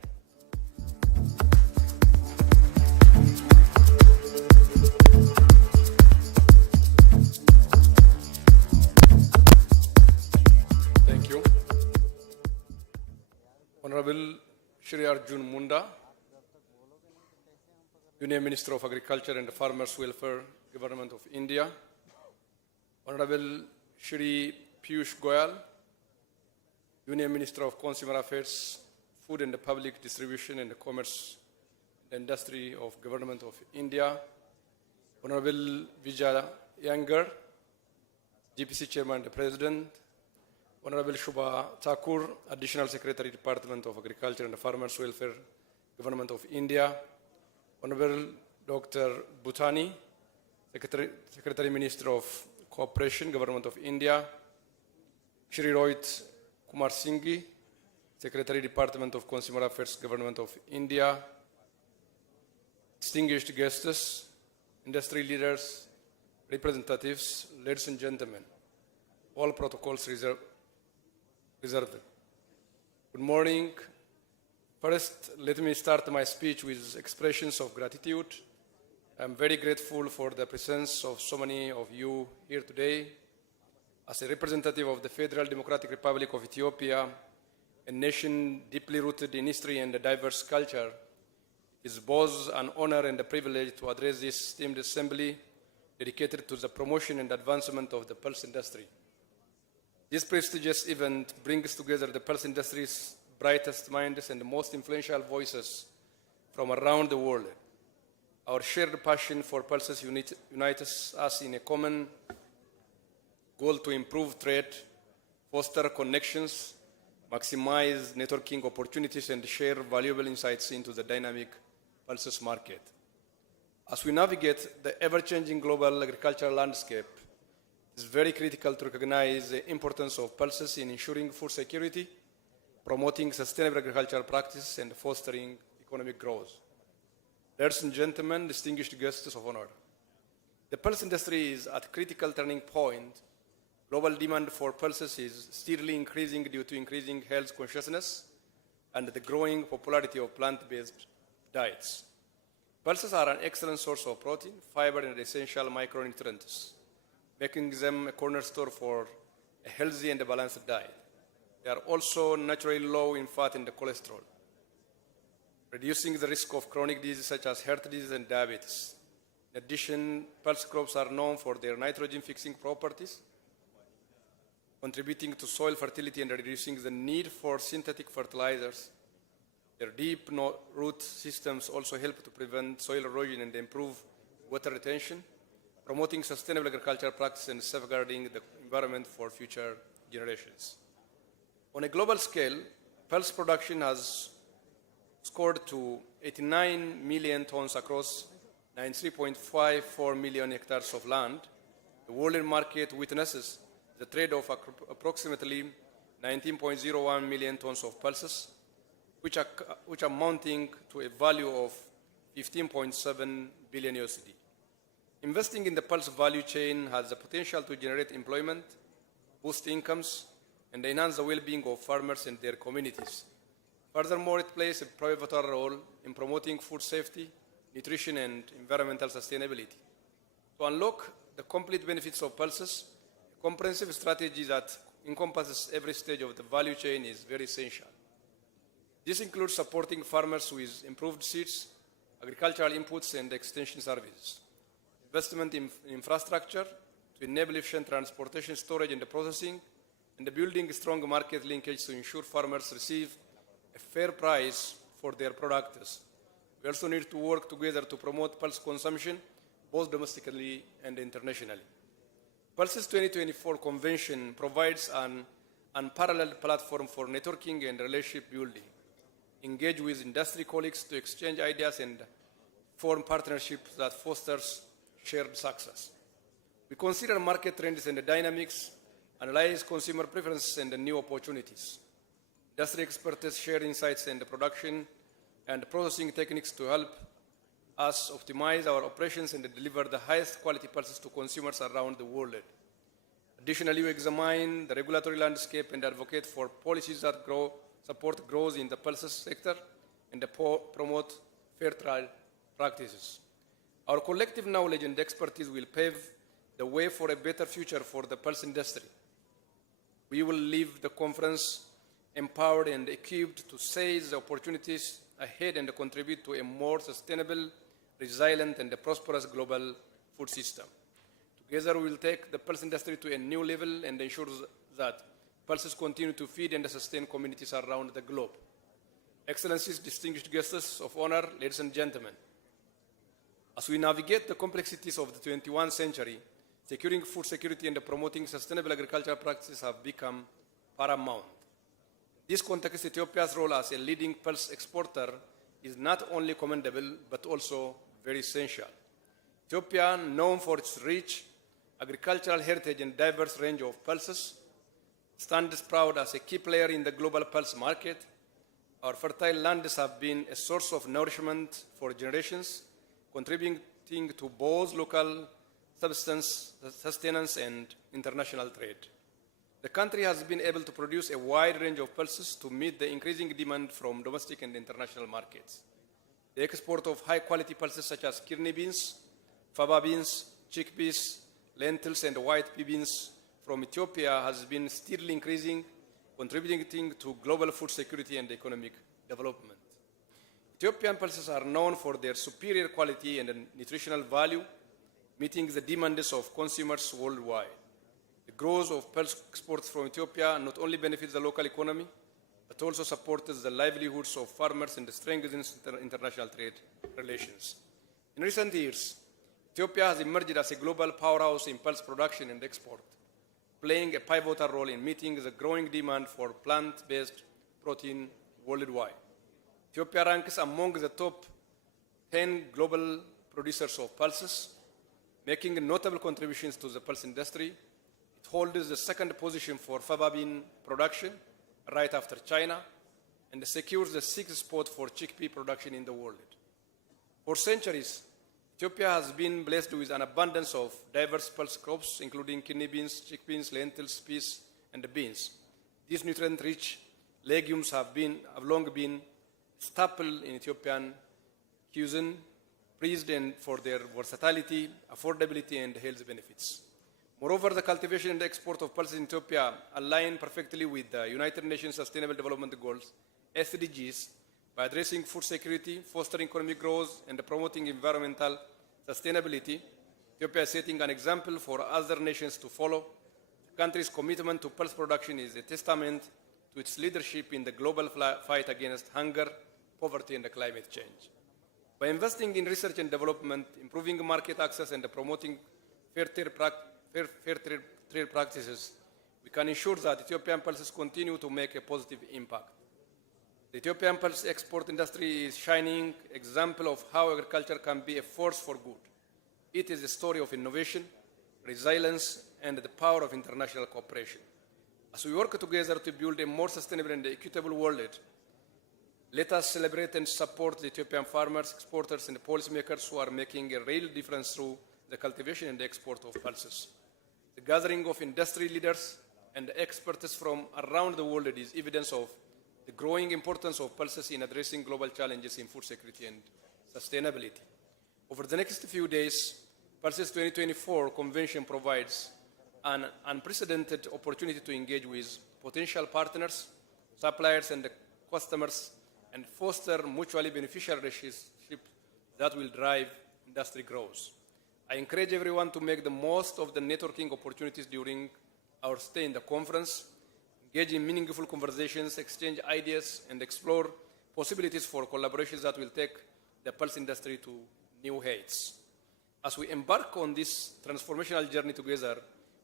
Thank you. Honorable Shri Arjun Munda, Union Minister of Agriculture and Farmers Welfare, Government of India. Honorable Shri Piyush Goyal, Union Minister of Consumer Affairs, Food and Public Distribution and Commerce and Industry of Government of India. Honorable Vijay Yangar, GPC Chairman and President. Honorable Shubha Thakur, Additional Secretary, Department of Agriculture and Farmers Welfare, Government of India. Honorable Dr. Bhutani, Secretary Minister of Cooperation, Government of India. Shri Rohit Kumar Singhi, Secretary, Department of Consumer Affairs, Government of India. Distinguished guests, industry leaders, representatives, ladies and gentlemen. all protocols reserved. Good morning. First, let me start my speech with expressions of gratitude. I'm very grateful for the presence of so many of you here today. As a representative of the Federal Democratic Republic of Ethiopia, a nation deeply rooted in history and a diverse culture, it is both an honor and a privilege to address this esteemed assembly dedicated to the promotion and advancement of the pulse industry. This prestigious event brings together the pulse industry's brightest minds and the most influential voices from around the world. Our shared passion for pulses unites us in a common goal to improve trade, foster connections, maximize networking opportunities, and share valuable insights into the dynamic pulses market. As we navigate the ever-changing global agricultural landscape, it is very critical to recognize the importance of pulses in ensuring food security, promoting sustainable agricultural practices, and fostering economic growth. Ladies and gentlemen, distinguished guests of honor, the pulse industry is at a critical turning point. Global demand for pulses is steadily increasing due to increasing health consciousness and the growing popularity of plant-based diets. Pulses are an excellent source of protein, fiber, and essential micronutrients, making them a cornerstone for a healthy and balanced diet. They are also naturally low in fat and cholesterol, reducing the risk of chronic diseases such as heart disease and diabetes. In addition, pulse crops are known for their nitrogen-fixing properties, contributing to soil fertility and reducing the need for synthetic fertilizers. Their deep root systems also help to prevent soil erosion and improve water retention, promoting sustainable agricultural practices and safeguarding the environment for future generations. On a global scale, pulse production has scored to 89 million tons across 93.54 million hectares of land. The world market witnesses the trade of approximately 19.01 million tons of pulses, which are amounting to a value of 15.7 billion USD. Investing in the pulse value chain has the potential to generate employment, boost incomes, and enhance the well-being of farmers and their communities. Furthermore, it plays a pivotal role in promoting food safety, nutrition, and environmental sustainability. To unlock the complete benefits of pulses, a comprehensive strategy that encompasses every stage of the value chain is very essential. This includes supporting farmers with improved seeds, agricultural inputs, and extension services, investment in infrastructure to enable efficient transportation, storage, and processing, and building strong market linkage to ensure farmers receive a fair price for their products. We also need to work together to promote pulse consumption, both domestically and internationally. Pulse's 2024 convention provides an unparalleled platform for networking and relationship building. Engage with industry colleagues to exchange ideas and form partnerships that fosters shared success. We consider market trends and dynamics, analyze consumer preferences and new opportunities. Industry experts share insights and production and processing techniques to help us optimize our operations and deliver the highest quality pulses to consumers around the world. Additionally, we examine the regulatory landscape and advocate for policies that support growth in the pulses sector and promote fair trial practices. Our collective knowledge and expertise will pave the way for a better future for the pulse industry. We will leave the conference empowered and equipped to seize the opportunities ahead and contribute to a more sustainable, resilient, and prosperous global food system. Together, we will take the pulse industry to a new level and ensure that pulses continue to feed and sustain communities around the globe. Excellencies, distinguished guests of honor, ladies and gentlemen, as we navigate the complexities of the 21st century, securing food security and promoting sustainable agricultural practices have become paramount. In this context, Ethiopia's role as a leading pulse exporter is not only commendable, but also very essential. Ethiopia, known for its rich agricultural heritage and diverse range of pulses, stands proud as a key player in the global pulse market. Our fertile lands have been a source of nourishment for generations, contributing to both local sustenance and international trade. the country has been able to produce a wide range of pulses to meet the increasing demand from domestic and international markets. The export of high-quality pulses such as kidney beans, faba beans, chickpeas, lentils, and white pea beans from Ethiopia has been steadily increasing, contributing to global food security and economic development. Ethiopian pulses are known for their superior quality and nutritional value, meeting the demands of consumers worldwide. The growth of pulse exports from Ethiopia not only benefits the local economy, but also supports the livelihoods of farmers and strengthens international trade relations. In recent years, Ethiopia has emerged as a global powerhouse in pulse production and export, playing a pivotal role in meeting the growing demand for plant-based protein worldwide. Ethiopia ranks among the top 10 global producers of pulses, making notable contributions to the pulse industry. It holds the second position for faba bean production, right after China, and secures the sixth spot for chickpea production in the world. For centuries, Ethiopia has been blessed with an abundance of diverse pulse crops, including kidney beans, chickpeas, lentils, peas, and beans. These nutrient-rich legumes have long been staple in Ethiopian cuisine, praised for their versatility, affordability, and health benefits. Moreover, the cultivation and export of pulses in Ethiopia align perfectly with the United Nations Sustainable Development Goals, SDGs, by addressing food security, fostering economic growth, and promoting environmental sustainability. Ethiopia is setting an example for other nations to follow. The country's commitment to pulse production is a testament to its leadership in the global fight against hunger, poverty, and climate change. By investing in research and development, improving market access, and promoting fair trade practices, we can ensure that Ethiopian pulses continue to make a positive impact. The Ethiopian pulse export industry is a shining example of how agriculture can be a force for good. It is a story of innovation, resilience, and the power of international cooperation. As we work together to build a more sustainable and equitable world, let us celebrate and support the Ethiopian farmers, exporters, and policymakers who are making a real difference through the cultivation and export of pulses. The gathering of industry leaders and experts from around the world is evidence of the growing importance of pulses in addressing global challenges in food security and sustainability. Over the next few days, Pulses 2024 convention provides an unprecedented opportunity to engage with potential partners, suppliers, and customers, and foster mutually beneficial relationships that will drive industry growth. I encourage everyone to make the most of the networking opportunities during our stay in the conference, engage in meaningful conversations, exchange ideas, and explore possibilities for collaborations that will take the pulse industry to new heights. As we embark on this transformational journey together,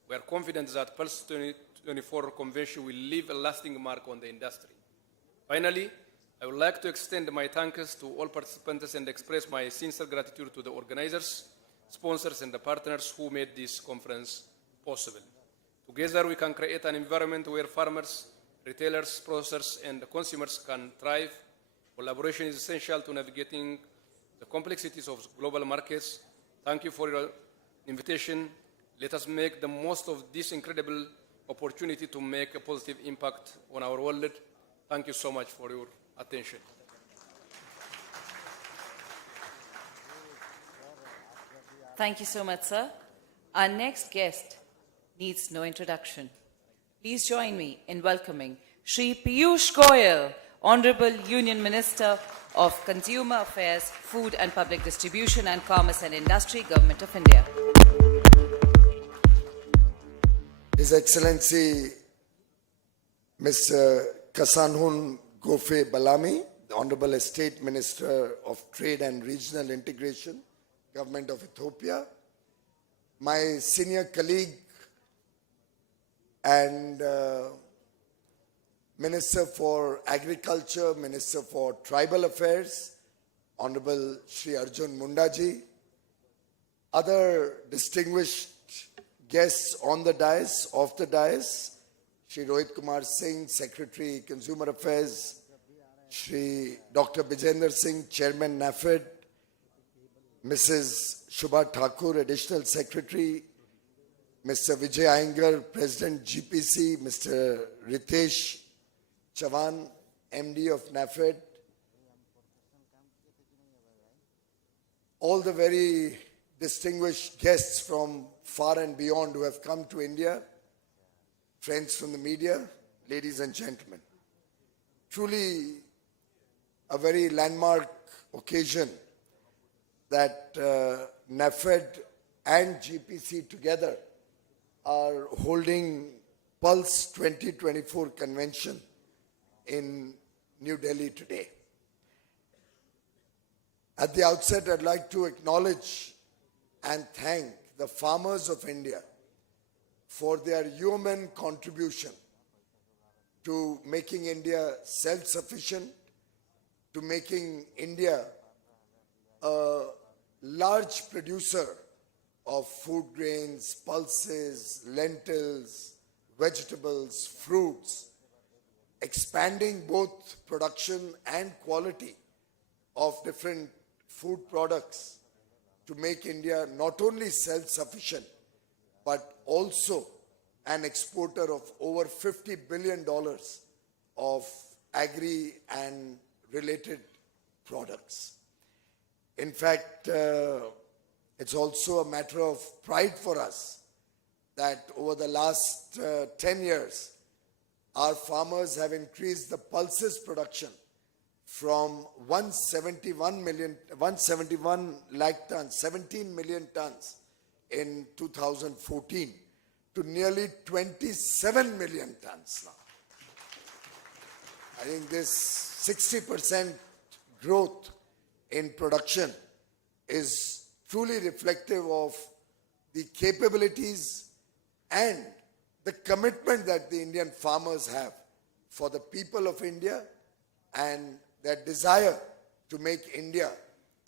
we are confident that Pulse 2024 convention will leave a lasting mark on the industry. Finally, I would like to extend my thanks to all participants and express my sincere gratitude to the organizers, sponsors, and the partners who made this conference possible. Together, we can create an environment where farmers, retailers, processors, and consumers can thrive. Collaboration is essential to navigating the complexities of global markets. Thank you for your invitation. Let us make the most of this incredible opportunity to make a positive impact on our world. Thank you so much for your attention. Thank you so much, sir. Our next guest needs no introduction. Please join me in welcoming Shri Piyush Goyal, Honorable Union Minister of Consumer Affairs, Food and Public Distribution and Commerce and Industry, Government of India. His Excellency Mr. Kasanhun Gofe Balami, the Honorable State Minister of Trade and Regional Integration, Government of Ethiopia, my senior colleague and Minister for Agriculture, Minister for Tribal Affairs, Honorable Shri Arjun Mundaji, other distinguished guests on the dais, off the dais, Shri Rohit Kumar Singh, Secretary, Consumer Affairs, Shri Dr. Bijender Singh, Chairman Mr. Vijay Iyengar, President GPC, Mr. Ritesh Chavan, MD of NAFED, all the very distinguished guests from far and beyond who have come to India, friends from the media, ladies and gentlemen. Truly a very landmark occasion that NAFED and GPC together are holding Pulse 2024 convention in New Delhi today. At the outset, I'd like to acknowledge and thank the farmers of India for their human contribution to making India self-sufficient, to making India a large producer of food grains, pulses, lentils, vegetables, fruits, expanding both production and quality of different food products to make India not only self-sufficient, but also an exporter of over $50 billion of agri and related products. In fact, it's also a matter of pride for us that over the last 10 years, our farmers have increased the pulses production from 171 lakh tons, 17 million tons in 2014 to nearly 27 million tons now. I think this 60% growth in production is truly reflective of the capabilities and the commitment that the Indian farmers have for the people of India and their desire to make India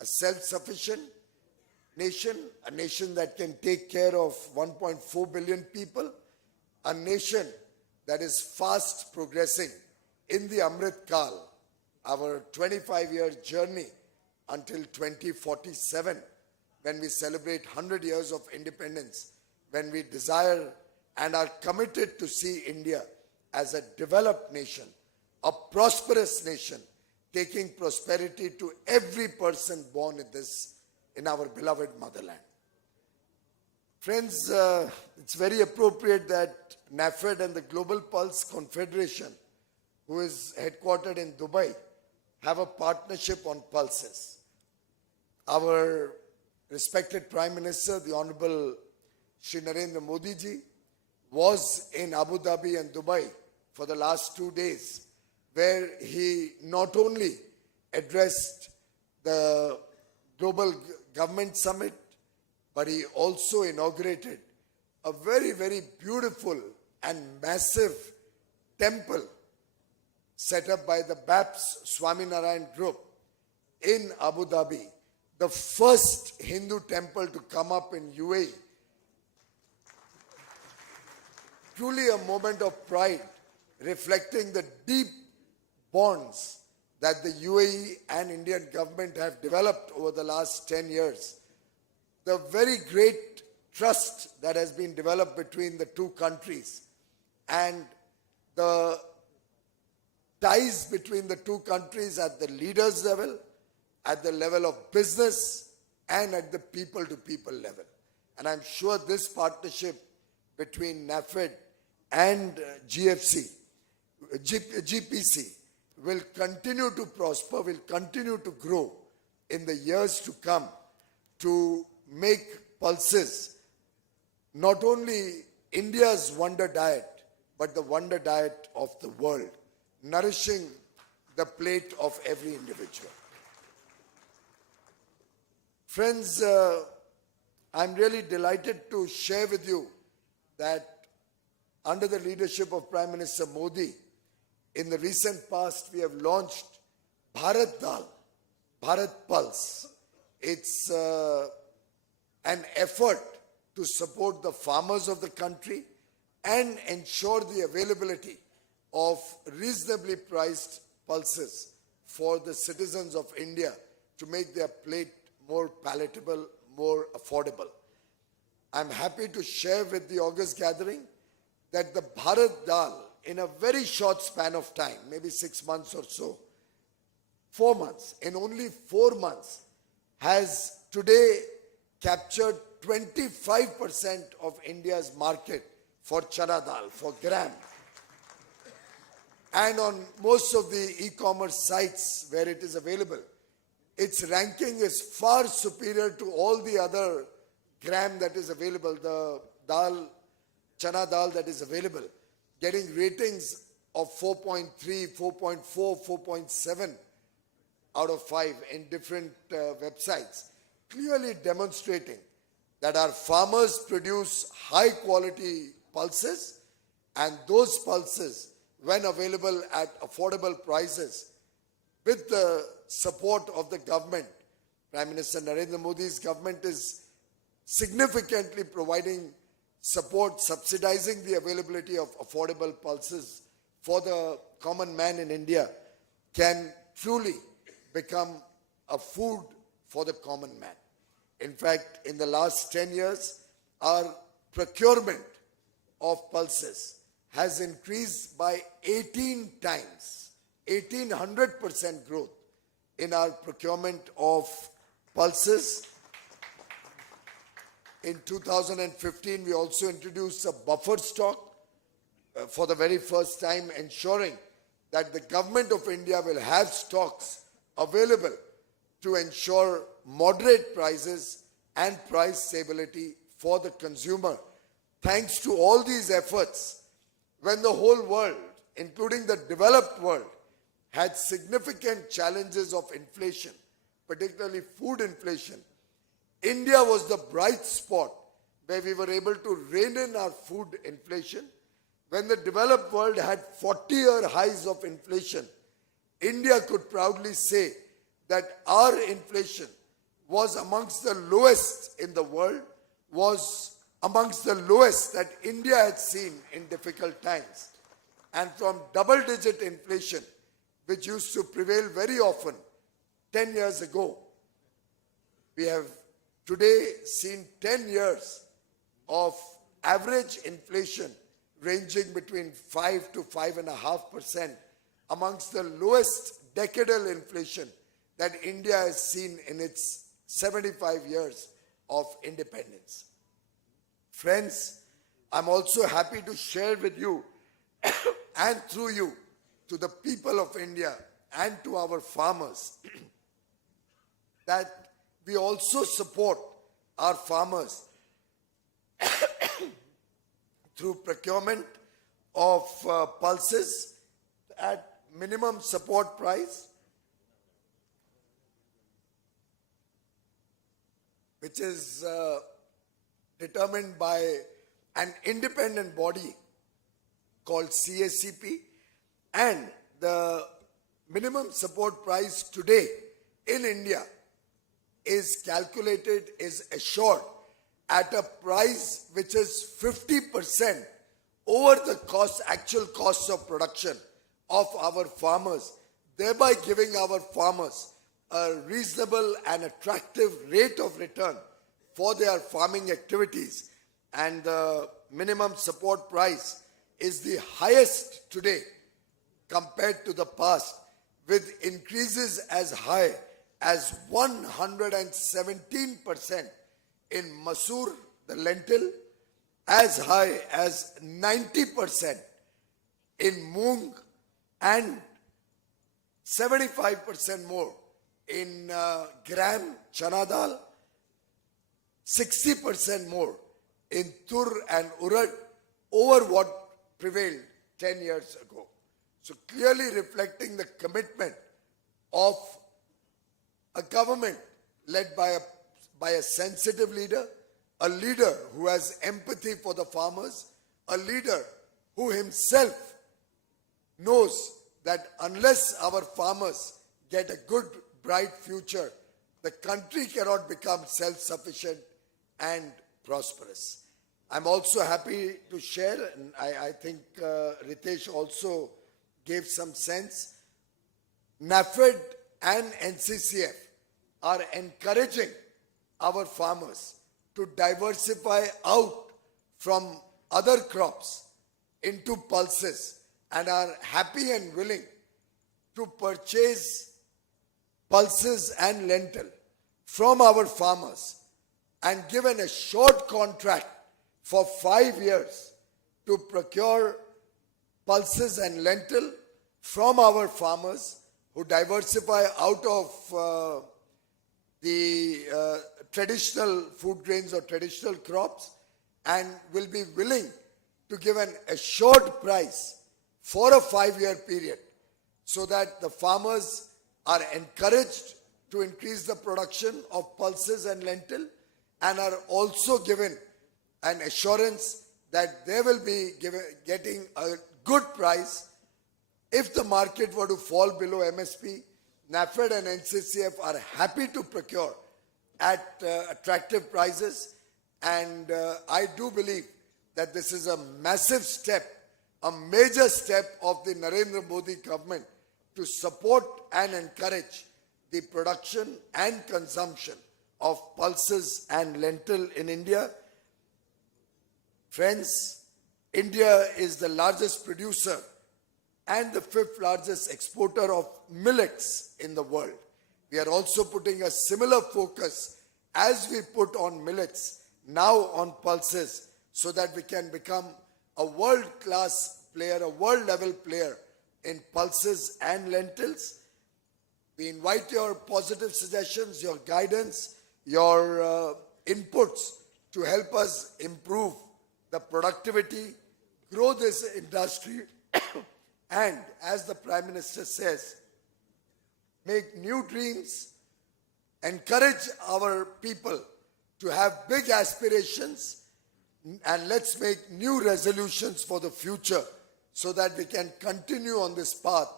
a self-sufficient nation, a nation that can take care of 1.4 billion people, a nation that is fast progressing in the Amrit Kal, our 25-year journey until 2047, when we celebrate 100 years of independence, when we desire and are committed to see India as a developed nation, a prosperous nation, taking prosperity to every person born in our beloved motherland. Friends, it's very appropriate that NAFED and the Global Pulse Confederation, who is headquartered in Dubai, have a partnership on pulses. Our respected Prime Minister, the Honorable Shri Narendra Modi ji, was in Abu Dhabi and Dubai for the last 2 days, where he not only addressed the Global Government Summit, but he also inaugurated a very, very beautiful and massive temple set up by the BAPS Swaminarayan Group in Abu Dhabi, the first Hindu temple to come up in UAE. Truly a moment of pride, reflecting the deep bonds that the UAE and Indian government have developed over the last 10 years. The very great trust that has been developed between the two countries and the ties between the two countries at the leaders level, at the level of business, and at the people-to-people level. And I'm sure this partnership between NAFED and GPC will continue to prosper, will continue to grow in the years to come to make pulses not only India's wonder diet, but the wonder diet of the world, nourishing the plate of every individual. Friends, I'm really delighted to share with you that under the leadership of Prime Minister Modi, in the recent past, we have launched Bharat Dal, Bharat Pulse. It's an effort to support the farmers of the country and ensure the availability of reasonably priced pulses for the citizens of India to make their plate more palatable, more affordable. I'm happy to share with the August gathering that the Bharat Dal, in a very short span of time, maybe 6 months or so, 4 months, in only 4 months, has today captured 25% of India's market for chana dal, for gram. And on most of the e-commerce sites where it is available, its ranking is far superior to all the other gram that is available, the dal, chana dal that is available, getting ratings of 4.3, 4.4, 4.7 out of 5 in different websites, clearly demonstrating that our farmers produce high quality pulses, and those pulses, when available at affordable prices, with the support of the government, Prime Minister Narendra Modi's government is significantly providing support, subsidizing the availability of affordable pulses for the common man in India, can truly become a food for the common man. In fact, in the last 10 years, our procurement of pulses has increased by 18 times, 1800% growth in our procurement of pulses. In 2015, we also introduced a buffer stock for the very first time, ensuring that the government of India will have stocks available to ensure moderate prices and price stability for the consumer. Thanks to all these efforts, when the whole world, including the developed world, had significant challenges of inflation, particularly food inflation, India was the bright spot where we were able to rein in our food inflation. When the developed world had 40-year highs of inflation, India could proudly say that our inflation was amongst the lowest in the world, was amongst the lowest that India had seen in difficult times. And from double-digit inflation, which used to prevail very often 10 years ago, we have today seen 10 years of average inflation ranging between 5 to 5.5%, amongst the lowest decadal inflation that India has seen in its 75 years of independence. Friends, I'm also happy to share with you and through you to the people of India and to our farmers that we also support our farmers through procurement of pulses at minimum support price, which is determined by an independent body called CACP, and the minimum support price today in India is calculated, is assured at a price which is 50% over the cost, actual costs of production of our farmers, thereby giving our farmers a reasonable and attractive rate of return for their farming activities. And the minimum support price is the highest today compared to the past, with increases as high as 117% in masoor, the lentil, as high as 90% in moong, and 75% more in gram chana dal, 60% more in tur and urad over what prevailed 10 years ago. So clearly reflecting the commitment of a government led by a sensitive leader, a leader who has empathy for the farmers, a leader who himself knows that unless our farmers get a good, bright future, the country cannot become self-sufficient and prosperous. I'm also happy to share, and I think Ritesh also gave some sense, NAFED and NCCF are encouraging our farmers to diversify out from other crops into pulses and are happy and willing to purchase pulses and lentil from our farmers and given a short contract for 5 years to procure pulses and lentil from our farmers who diversify out of the traditional food grains or traditional crops and will be willing to give an assured price for a 5-year period so that the farmers are encouraged to increase the production of pulses and lentil and are also given an assurance that they will be getting a good price. If the market were to fall below MSP, NAFED and NCCF are happy to procure at attractive prices, and I do believe that this is a massive step, a major step of the Narendra Modi government to support and encourage the production and consumption of pulses and lentil in India. Friends, India is the largest producer and the 5th largest exporter of millets in the world. We are also putting a similar focus as we put on millets, now on pulses, so that we can become a world-class player, a world-level player in pulses and lentils. We invite your positive suggestions, your guidance, your inputs to help us improve the productivity, grow this industry, and as the Prime Minister says, make new dreams, encourage our people to have big aspirations, and let's make new resolutions for the future so that we can continue on this path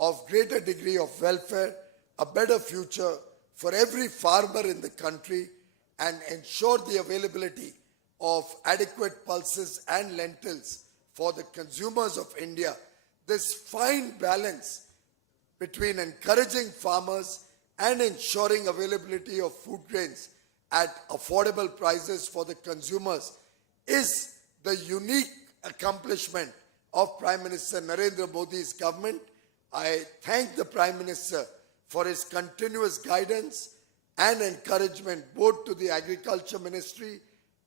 of greater degree of welfare, a better future for every farmer in the country, and ensure the availability of adequate pulses and lentils for the consumers of India. This fine balance between encouraging farmers and ensuring availability of food grains at affordable prices for the consumers is the unique accomplishment of Prime Minister Narendra Modi's government. I thank the Prime Minister for his continuous guidance and encouragement both to the Agriculture Ministry,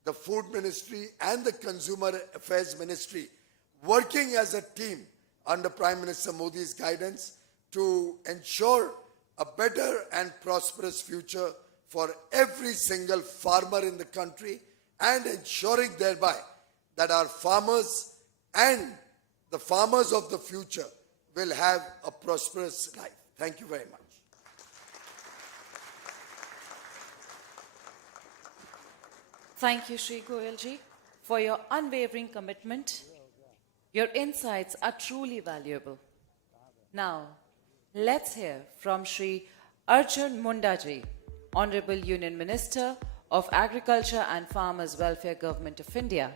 the Food Ministry and the Consumer Affairs Ministry, working as a team under Prime Minister Modi's guidance to ensure a better and prosperous future for every single farmer in the country and ensuring thereby that our farmers and the farmers of the future will have a prosperous life. Thank you very much. Thank you, Shri Goyalji, for your unwavering commitment. Your insights are truly valuable. Now, let's hear from Shri Arjun Mundaji, Honorable Union Minister of Agriculture and Farmers Welfare Government of India.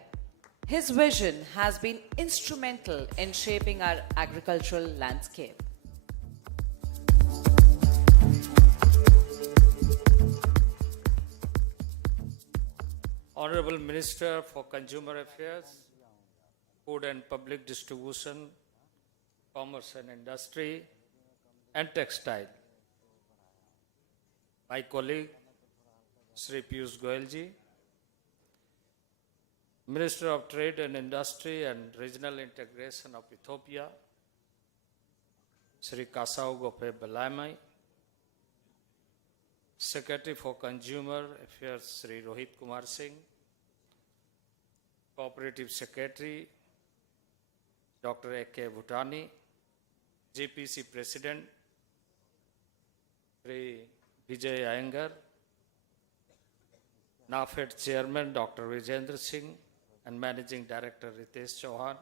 His vision has been instrumental in shaping our agricultural landscape. Honorable Minister for Consumer Affairs, Food and Public Distribution, Commerce and Industry, and Textile. My colleague, Sri Piyush Goyalji, Minister of Trade and Industry and Regional Integration of Ethiopia, Sri Kasau Gope Balamai, Secretary for Consumer Affairs, Sri Rohit Kumar Singh, Cooperative Secretary, Dr. A.K. Bhutani, JPC President, Sri Vijay Iyengar, NAFED Chairman, Dr. Vijendra Singh, and Managing Director Ritesh Chauhan,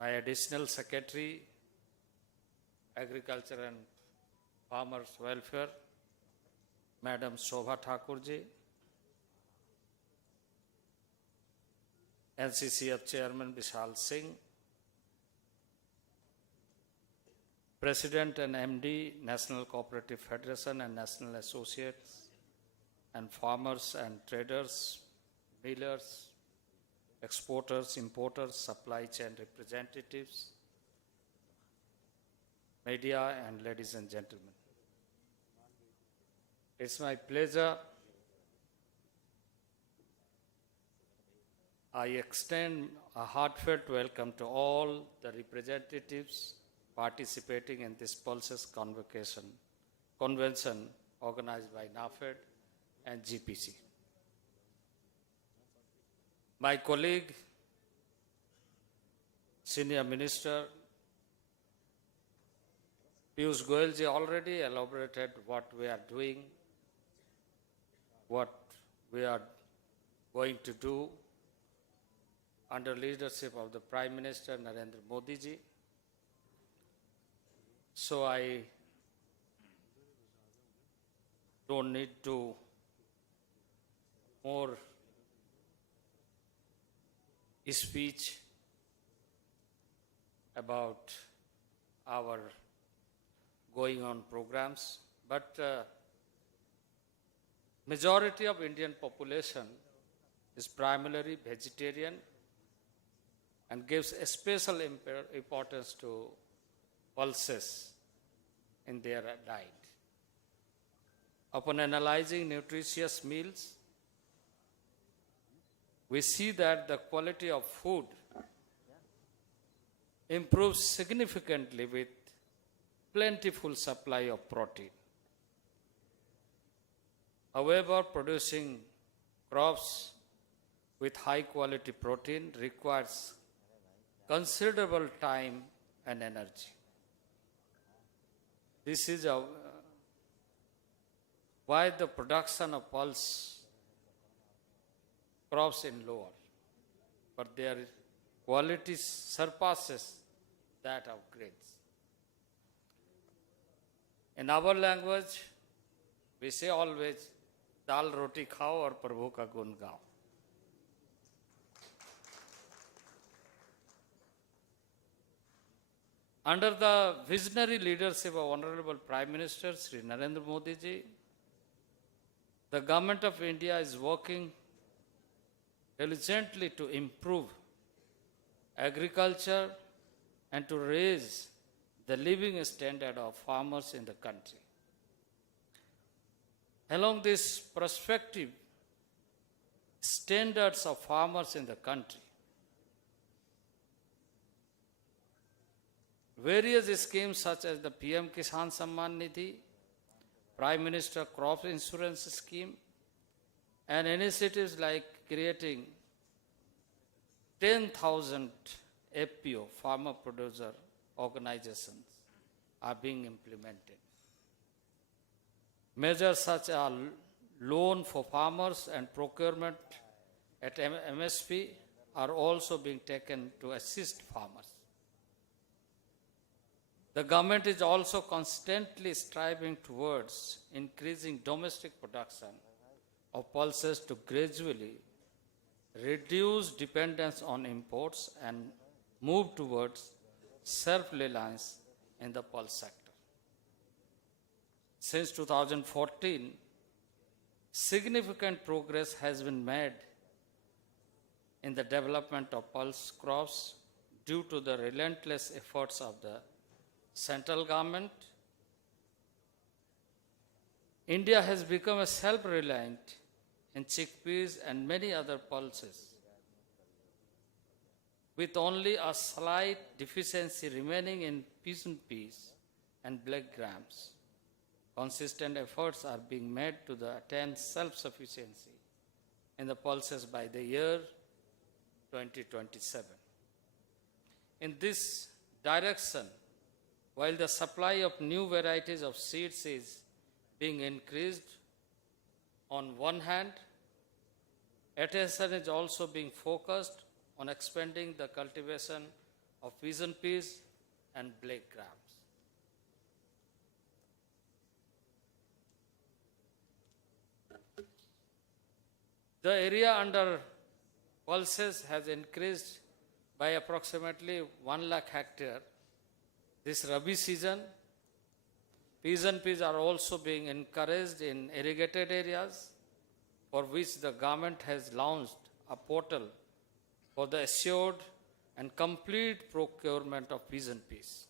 my Additional Secretary, Agriculture and Farmers Welfare, Madam Shobha Thakurji, NCCF Chairman Vishal Singh, President and MD, National Cooperative Federation and National Associates, and farmers and traders, millers, exporters, importers, supply chain representatives, media, and ladies and gentlemen. It's my pleasure. I extend a heartfelt welcome to all the representatives participating in this Pulses convention organized by NAFED and GPC. My colleague, Senior Minister Piyush Goyal ji already elaborated what we are doing, what we are going to do under leadership of the Prime Minister Narendra Modi ji. So I don't need to more speech about our going on programs, but majority of Indian population is primarily vegetarian and gives a special importance to pulses in their diet. Upon analyzing nutritious meals, we see that the quality of food improves significantly with plentiful supply of protein. However, producing crops with high quality protein requires considerable time and energy. This is why the production of pulse crops in lower, but their quality surpasses that of grains. In our language, we say always, dal roti khao aur prabhu ka gun gao. Under the visionary leadership of Honorable Prime Minister Sri Narendra Modi ji, the Government of India is working diligently to improve agriculture and to raise the living standard of farmers in the country. Along this perspective, standards of farmers in the country, various schemes such as the PM Kisan Samman Nidhi, Prime Minister Crop Insurance Scheme, and initiatives like creating 10,000 FPO, farmer producer organizations, are being implemented. Measures such as loan for farmers and procurement at MSP are also being taken to assist farmers. The government is also constantly striving towards increasing domestic production of pulses to gradually reduce dependence on imports and move towards self-reliance in the pulse sector. Since 2014, significant progress has been made in the development of pulse crops due to the relentless efforts of the central government. India has become a self-reliant in chickpeas and many other pulses, with only a slight deficiency remaining in pigeon peas and black grams. Consistent efforts are being made to attain self-sufficiency in the pulses by the year 2027. In this direction, while the supply of new varieties of seeds is being increased, on one hand, attention is also being focused on expanding the cultivation of pigeon peas and black grams. The area under pulses has increased by approximately 1 lakh hectare this Rabi season, peas and peas are also being encouraged in irrigated areas, for which the government has launched a portal for the assured and complete procurement of peas and peas.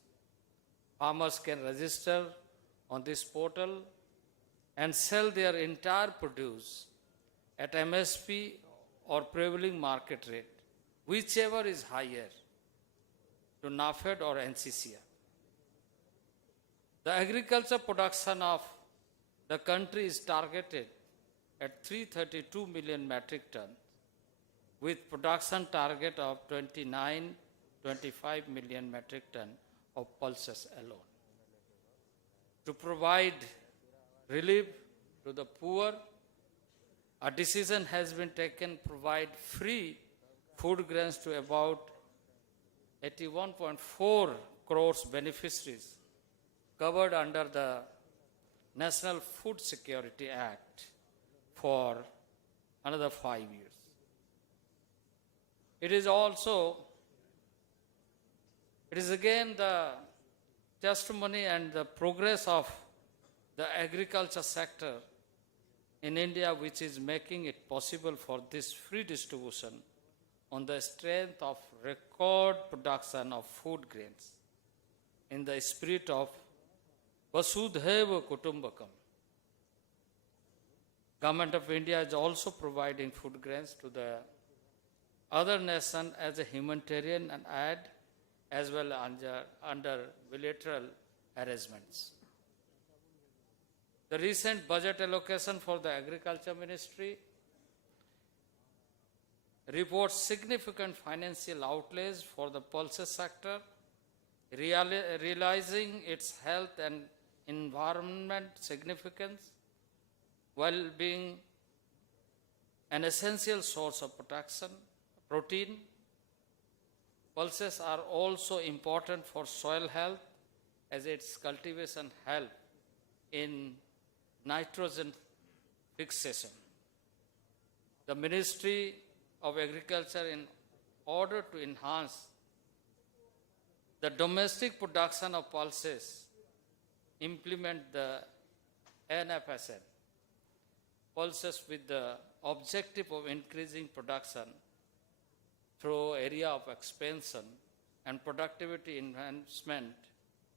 Farmers can register on this portal and sell their entire produce at MSP or prevailing market rate, whichever is higher, to NAFED or NCCR. The agriculture production of the country is targeted at 332 million metric tons, with production target of 25 million metric tons of pulses alone. To provide relief to the poor, a decision has been taken to provide free food grains to about 81.4 crores beneficiaries covered under the National Food Security Act for another 5 years. It is again the testimony and the progress of the agriculture sector in India which is making it possible for this free distribution on the strength of record production of food grains in the spirit of Vasudhaiva Kutumbakam. Government of India is also providing food grains to the other nation as a humanitarian and aid as well under bilateral arrangements. The recent budget allocation for the Agriculture Ministry reports significant financial outlays for the pulses sector, realizing its health and environment significance while being an essential source of protein. Pulses are also important for soil health as its cultivation help in nitrogen fixation. The Ministry of Agriculture, in order to enhance the domestic production of pulses, implement the NFSN pulses with the objective of increasing production through area of expansion and productivity enhancement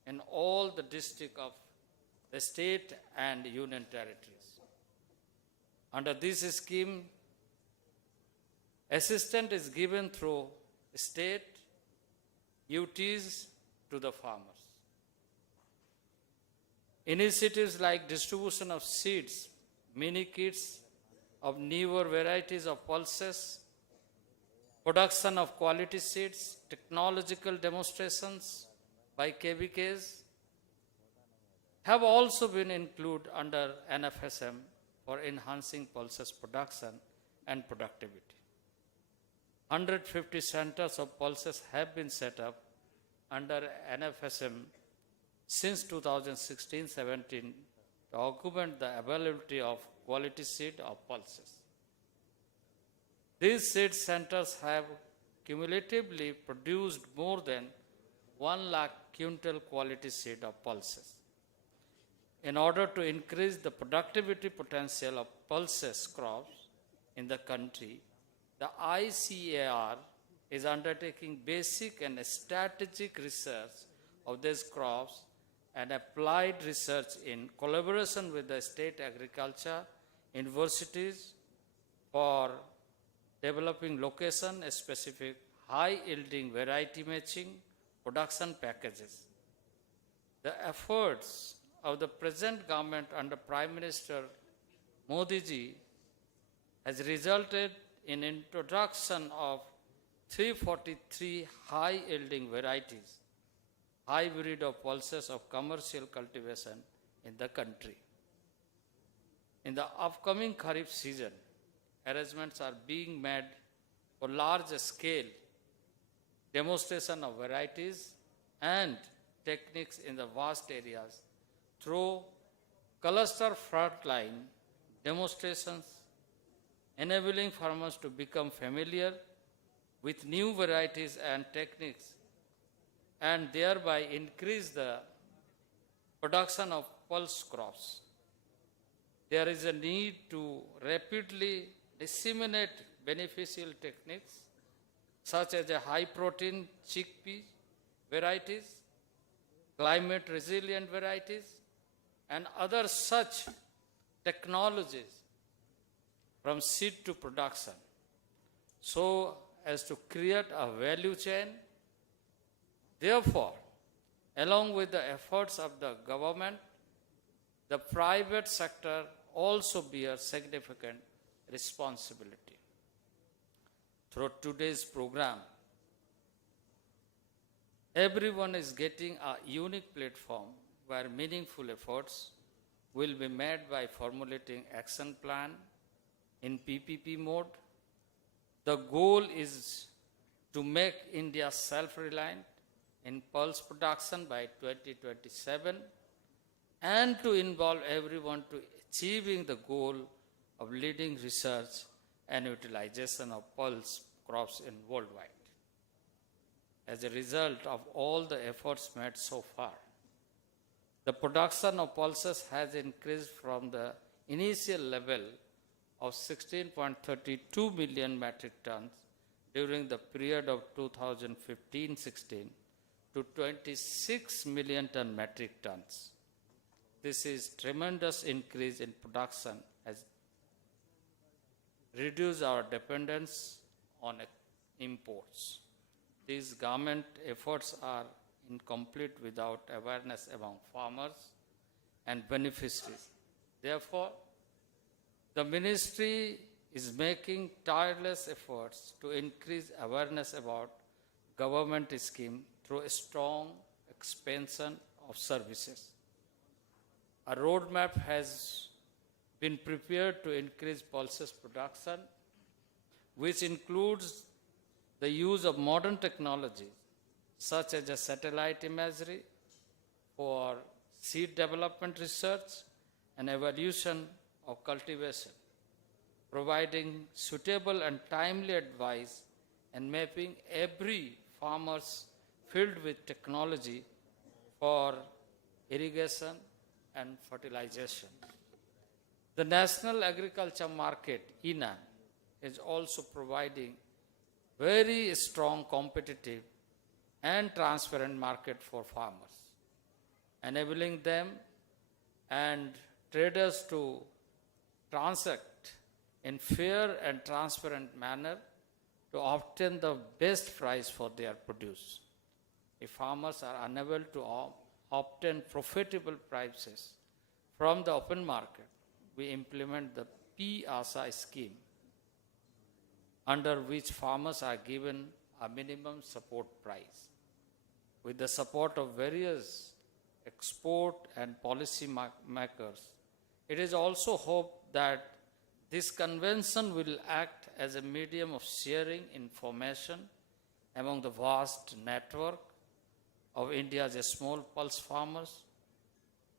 in all the districts of the state and union territories. Under this scheme, assistance is given through state UTs to the farmers. Initiatives like distribution of seeds, mini kits of newer varieties of pulses, production of quality seeds, technological demonstrations by KVKs have also been included under NFSM for enhancing pulses production and productivity. 150 centers of pulses have been set up under NFSM since 2016-17 to augment the availability of quality seed of pulses. These seed centers have cumulatively produced more than 1 lakh quintal quality seed of pulses. In order to increase the productivity potential of pulses crops in the country, the ICAR is undertaking basic and strategic research of these crops and applied research in collaboration with the state agriculture universities for developing location-specific high-yielding variety matching production packages. The efforts of the present government under Prime Minister Modi ji has resulted in introduction of 343 high-yielding varieties, hybrid of pulses of commercial cultivation in the country. In the upcoming Kharif season, arrangements are being made for large-scale demonstration of varieties and techniques in the vast areas through cluster frontline demonstrations, enabling farmers to become familiar with new varieties and techniques and thereby increase the production of pulse crops. There is a need to rapidly disseminate beneficial techniques such as a high protein chickpea varieties, climate resilient varieties, and other such technologies from seed to production so as to create a value chain. Therefore, along with the efforts of the government, the private sector also bears significant responsibility. Through today's program, everyone is getting a unique platform where meaningful efforts will be made by formulating action plan in PPP mode. The goal is to make India self-reliant in pulse production by 2027 and to involve everyone to achieving the goal of leading research and utilization of pulse crops in worldwide. As a result of all the efforts made so far, the production of pulses has increased from the initial level of 16.32 million metric tons during the period of 2015-16 to 26 million ton metric tons. This is tremendous increase in production has reduced our dependence on imports. These government efforts are incomplete without awareness among farmers and beneficiaries. Therefore, the ministry is making tireless efforts to increase awareness about government scheme through a strong expansion of services. A roadmap has been prepared to increase pulses production, which includes the use of modern technology such as a satellite imagery for seed development research and evaluation of cultivation, providing suitable and timely advice and mapping every farmer's field with technology for irrigation and fertilization. The National Agriculture Market, (NAM), is also providing very strong competitive and transparent market for farmers, enabling them and traders to transact in fair and transparent manner to obtain the best price for their produce. If farmers are unable to obtain profitable prices from the open market, we implement the P-ASA scheme, under which farmers are given a minimum support price. With the support of various export and policy makers, it is also hoped that this convention will act as a medium of sharing information among the vast network of India's small pulse farmers.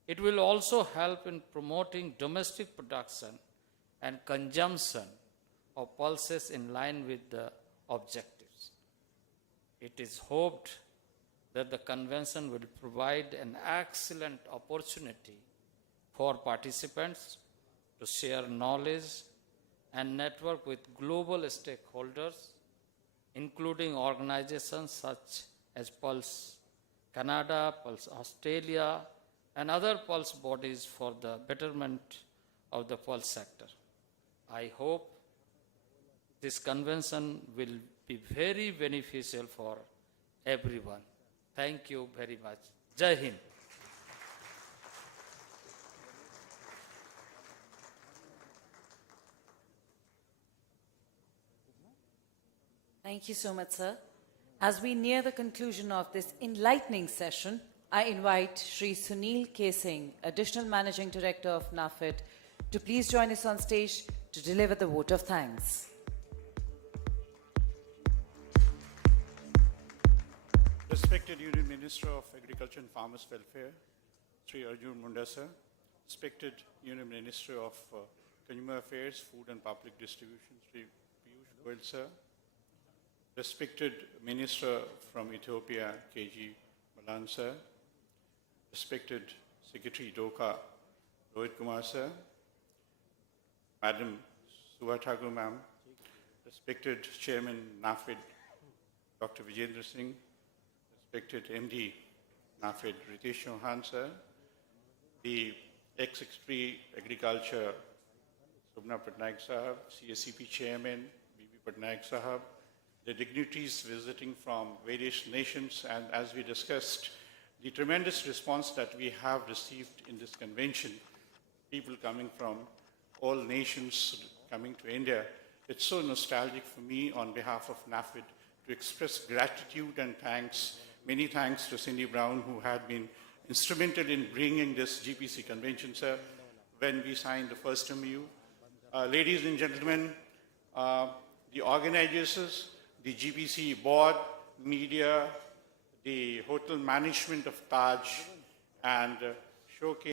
It will also help in promoting domestic production and consumption of pulses in line with the objectives. It is hoped that the convention will provide an excellent opportunity for participants to share knowledge and network with global stakeholders, including organizations such as Pulse Canada, Pulse Australia, and other pulse bodies for the betterment of the pulse sector. I hope this convention will be very beneficial for everyone. Thank you very much. Jai Hind. Thank you so much, sir. As we near the conclusion of this enlightening session, I invite Shri Sunil K. Singh, Additional Managing Director of NAFED, to please join us on stage to deliver the vote of thanks. Respected Union Minister of Agriculture and Farmers Welfare, Sri Arjun Munda sir, respected Union Minister of Consumer Affairs, Food and Public Distribution, Sri Piyush Goyal sir, respected Minister from Ethiopia, KG Malan sir, respected Secretary DOCA, Rohit Kumar sir, Madam Subha Thakur ma'am, respected Chairman NAFED, Dr. Vijendra Singh, respected MD NAFED, Ritesh Chauhan sir, the ex-Secretary Agriculture, Subna Patnaik Sahab, CSCP Chairman, BB Patnaik Sahab, the dignitaries visiting from various nations, and as we discussed, the tremendous response that we have received in this convention, people coming from all nations coming to India. It's so nostalgic for me on behalf of NAFED to express gratitude and thanks, many thanks to Cindy Brown, who had been instrumental in bringing this GPC convention, sir, when we signed the first MOU. Ladies and gentlemen, the organizers, the GPC board, media, the hotel management of Taj, and showcase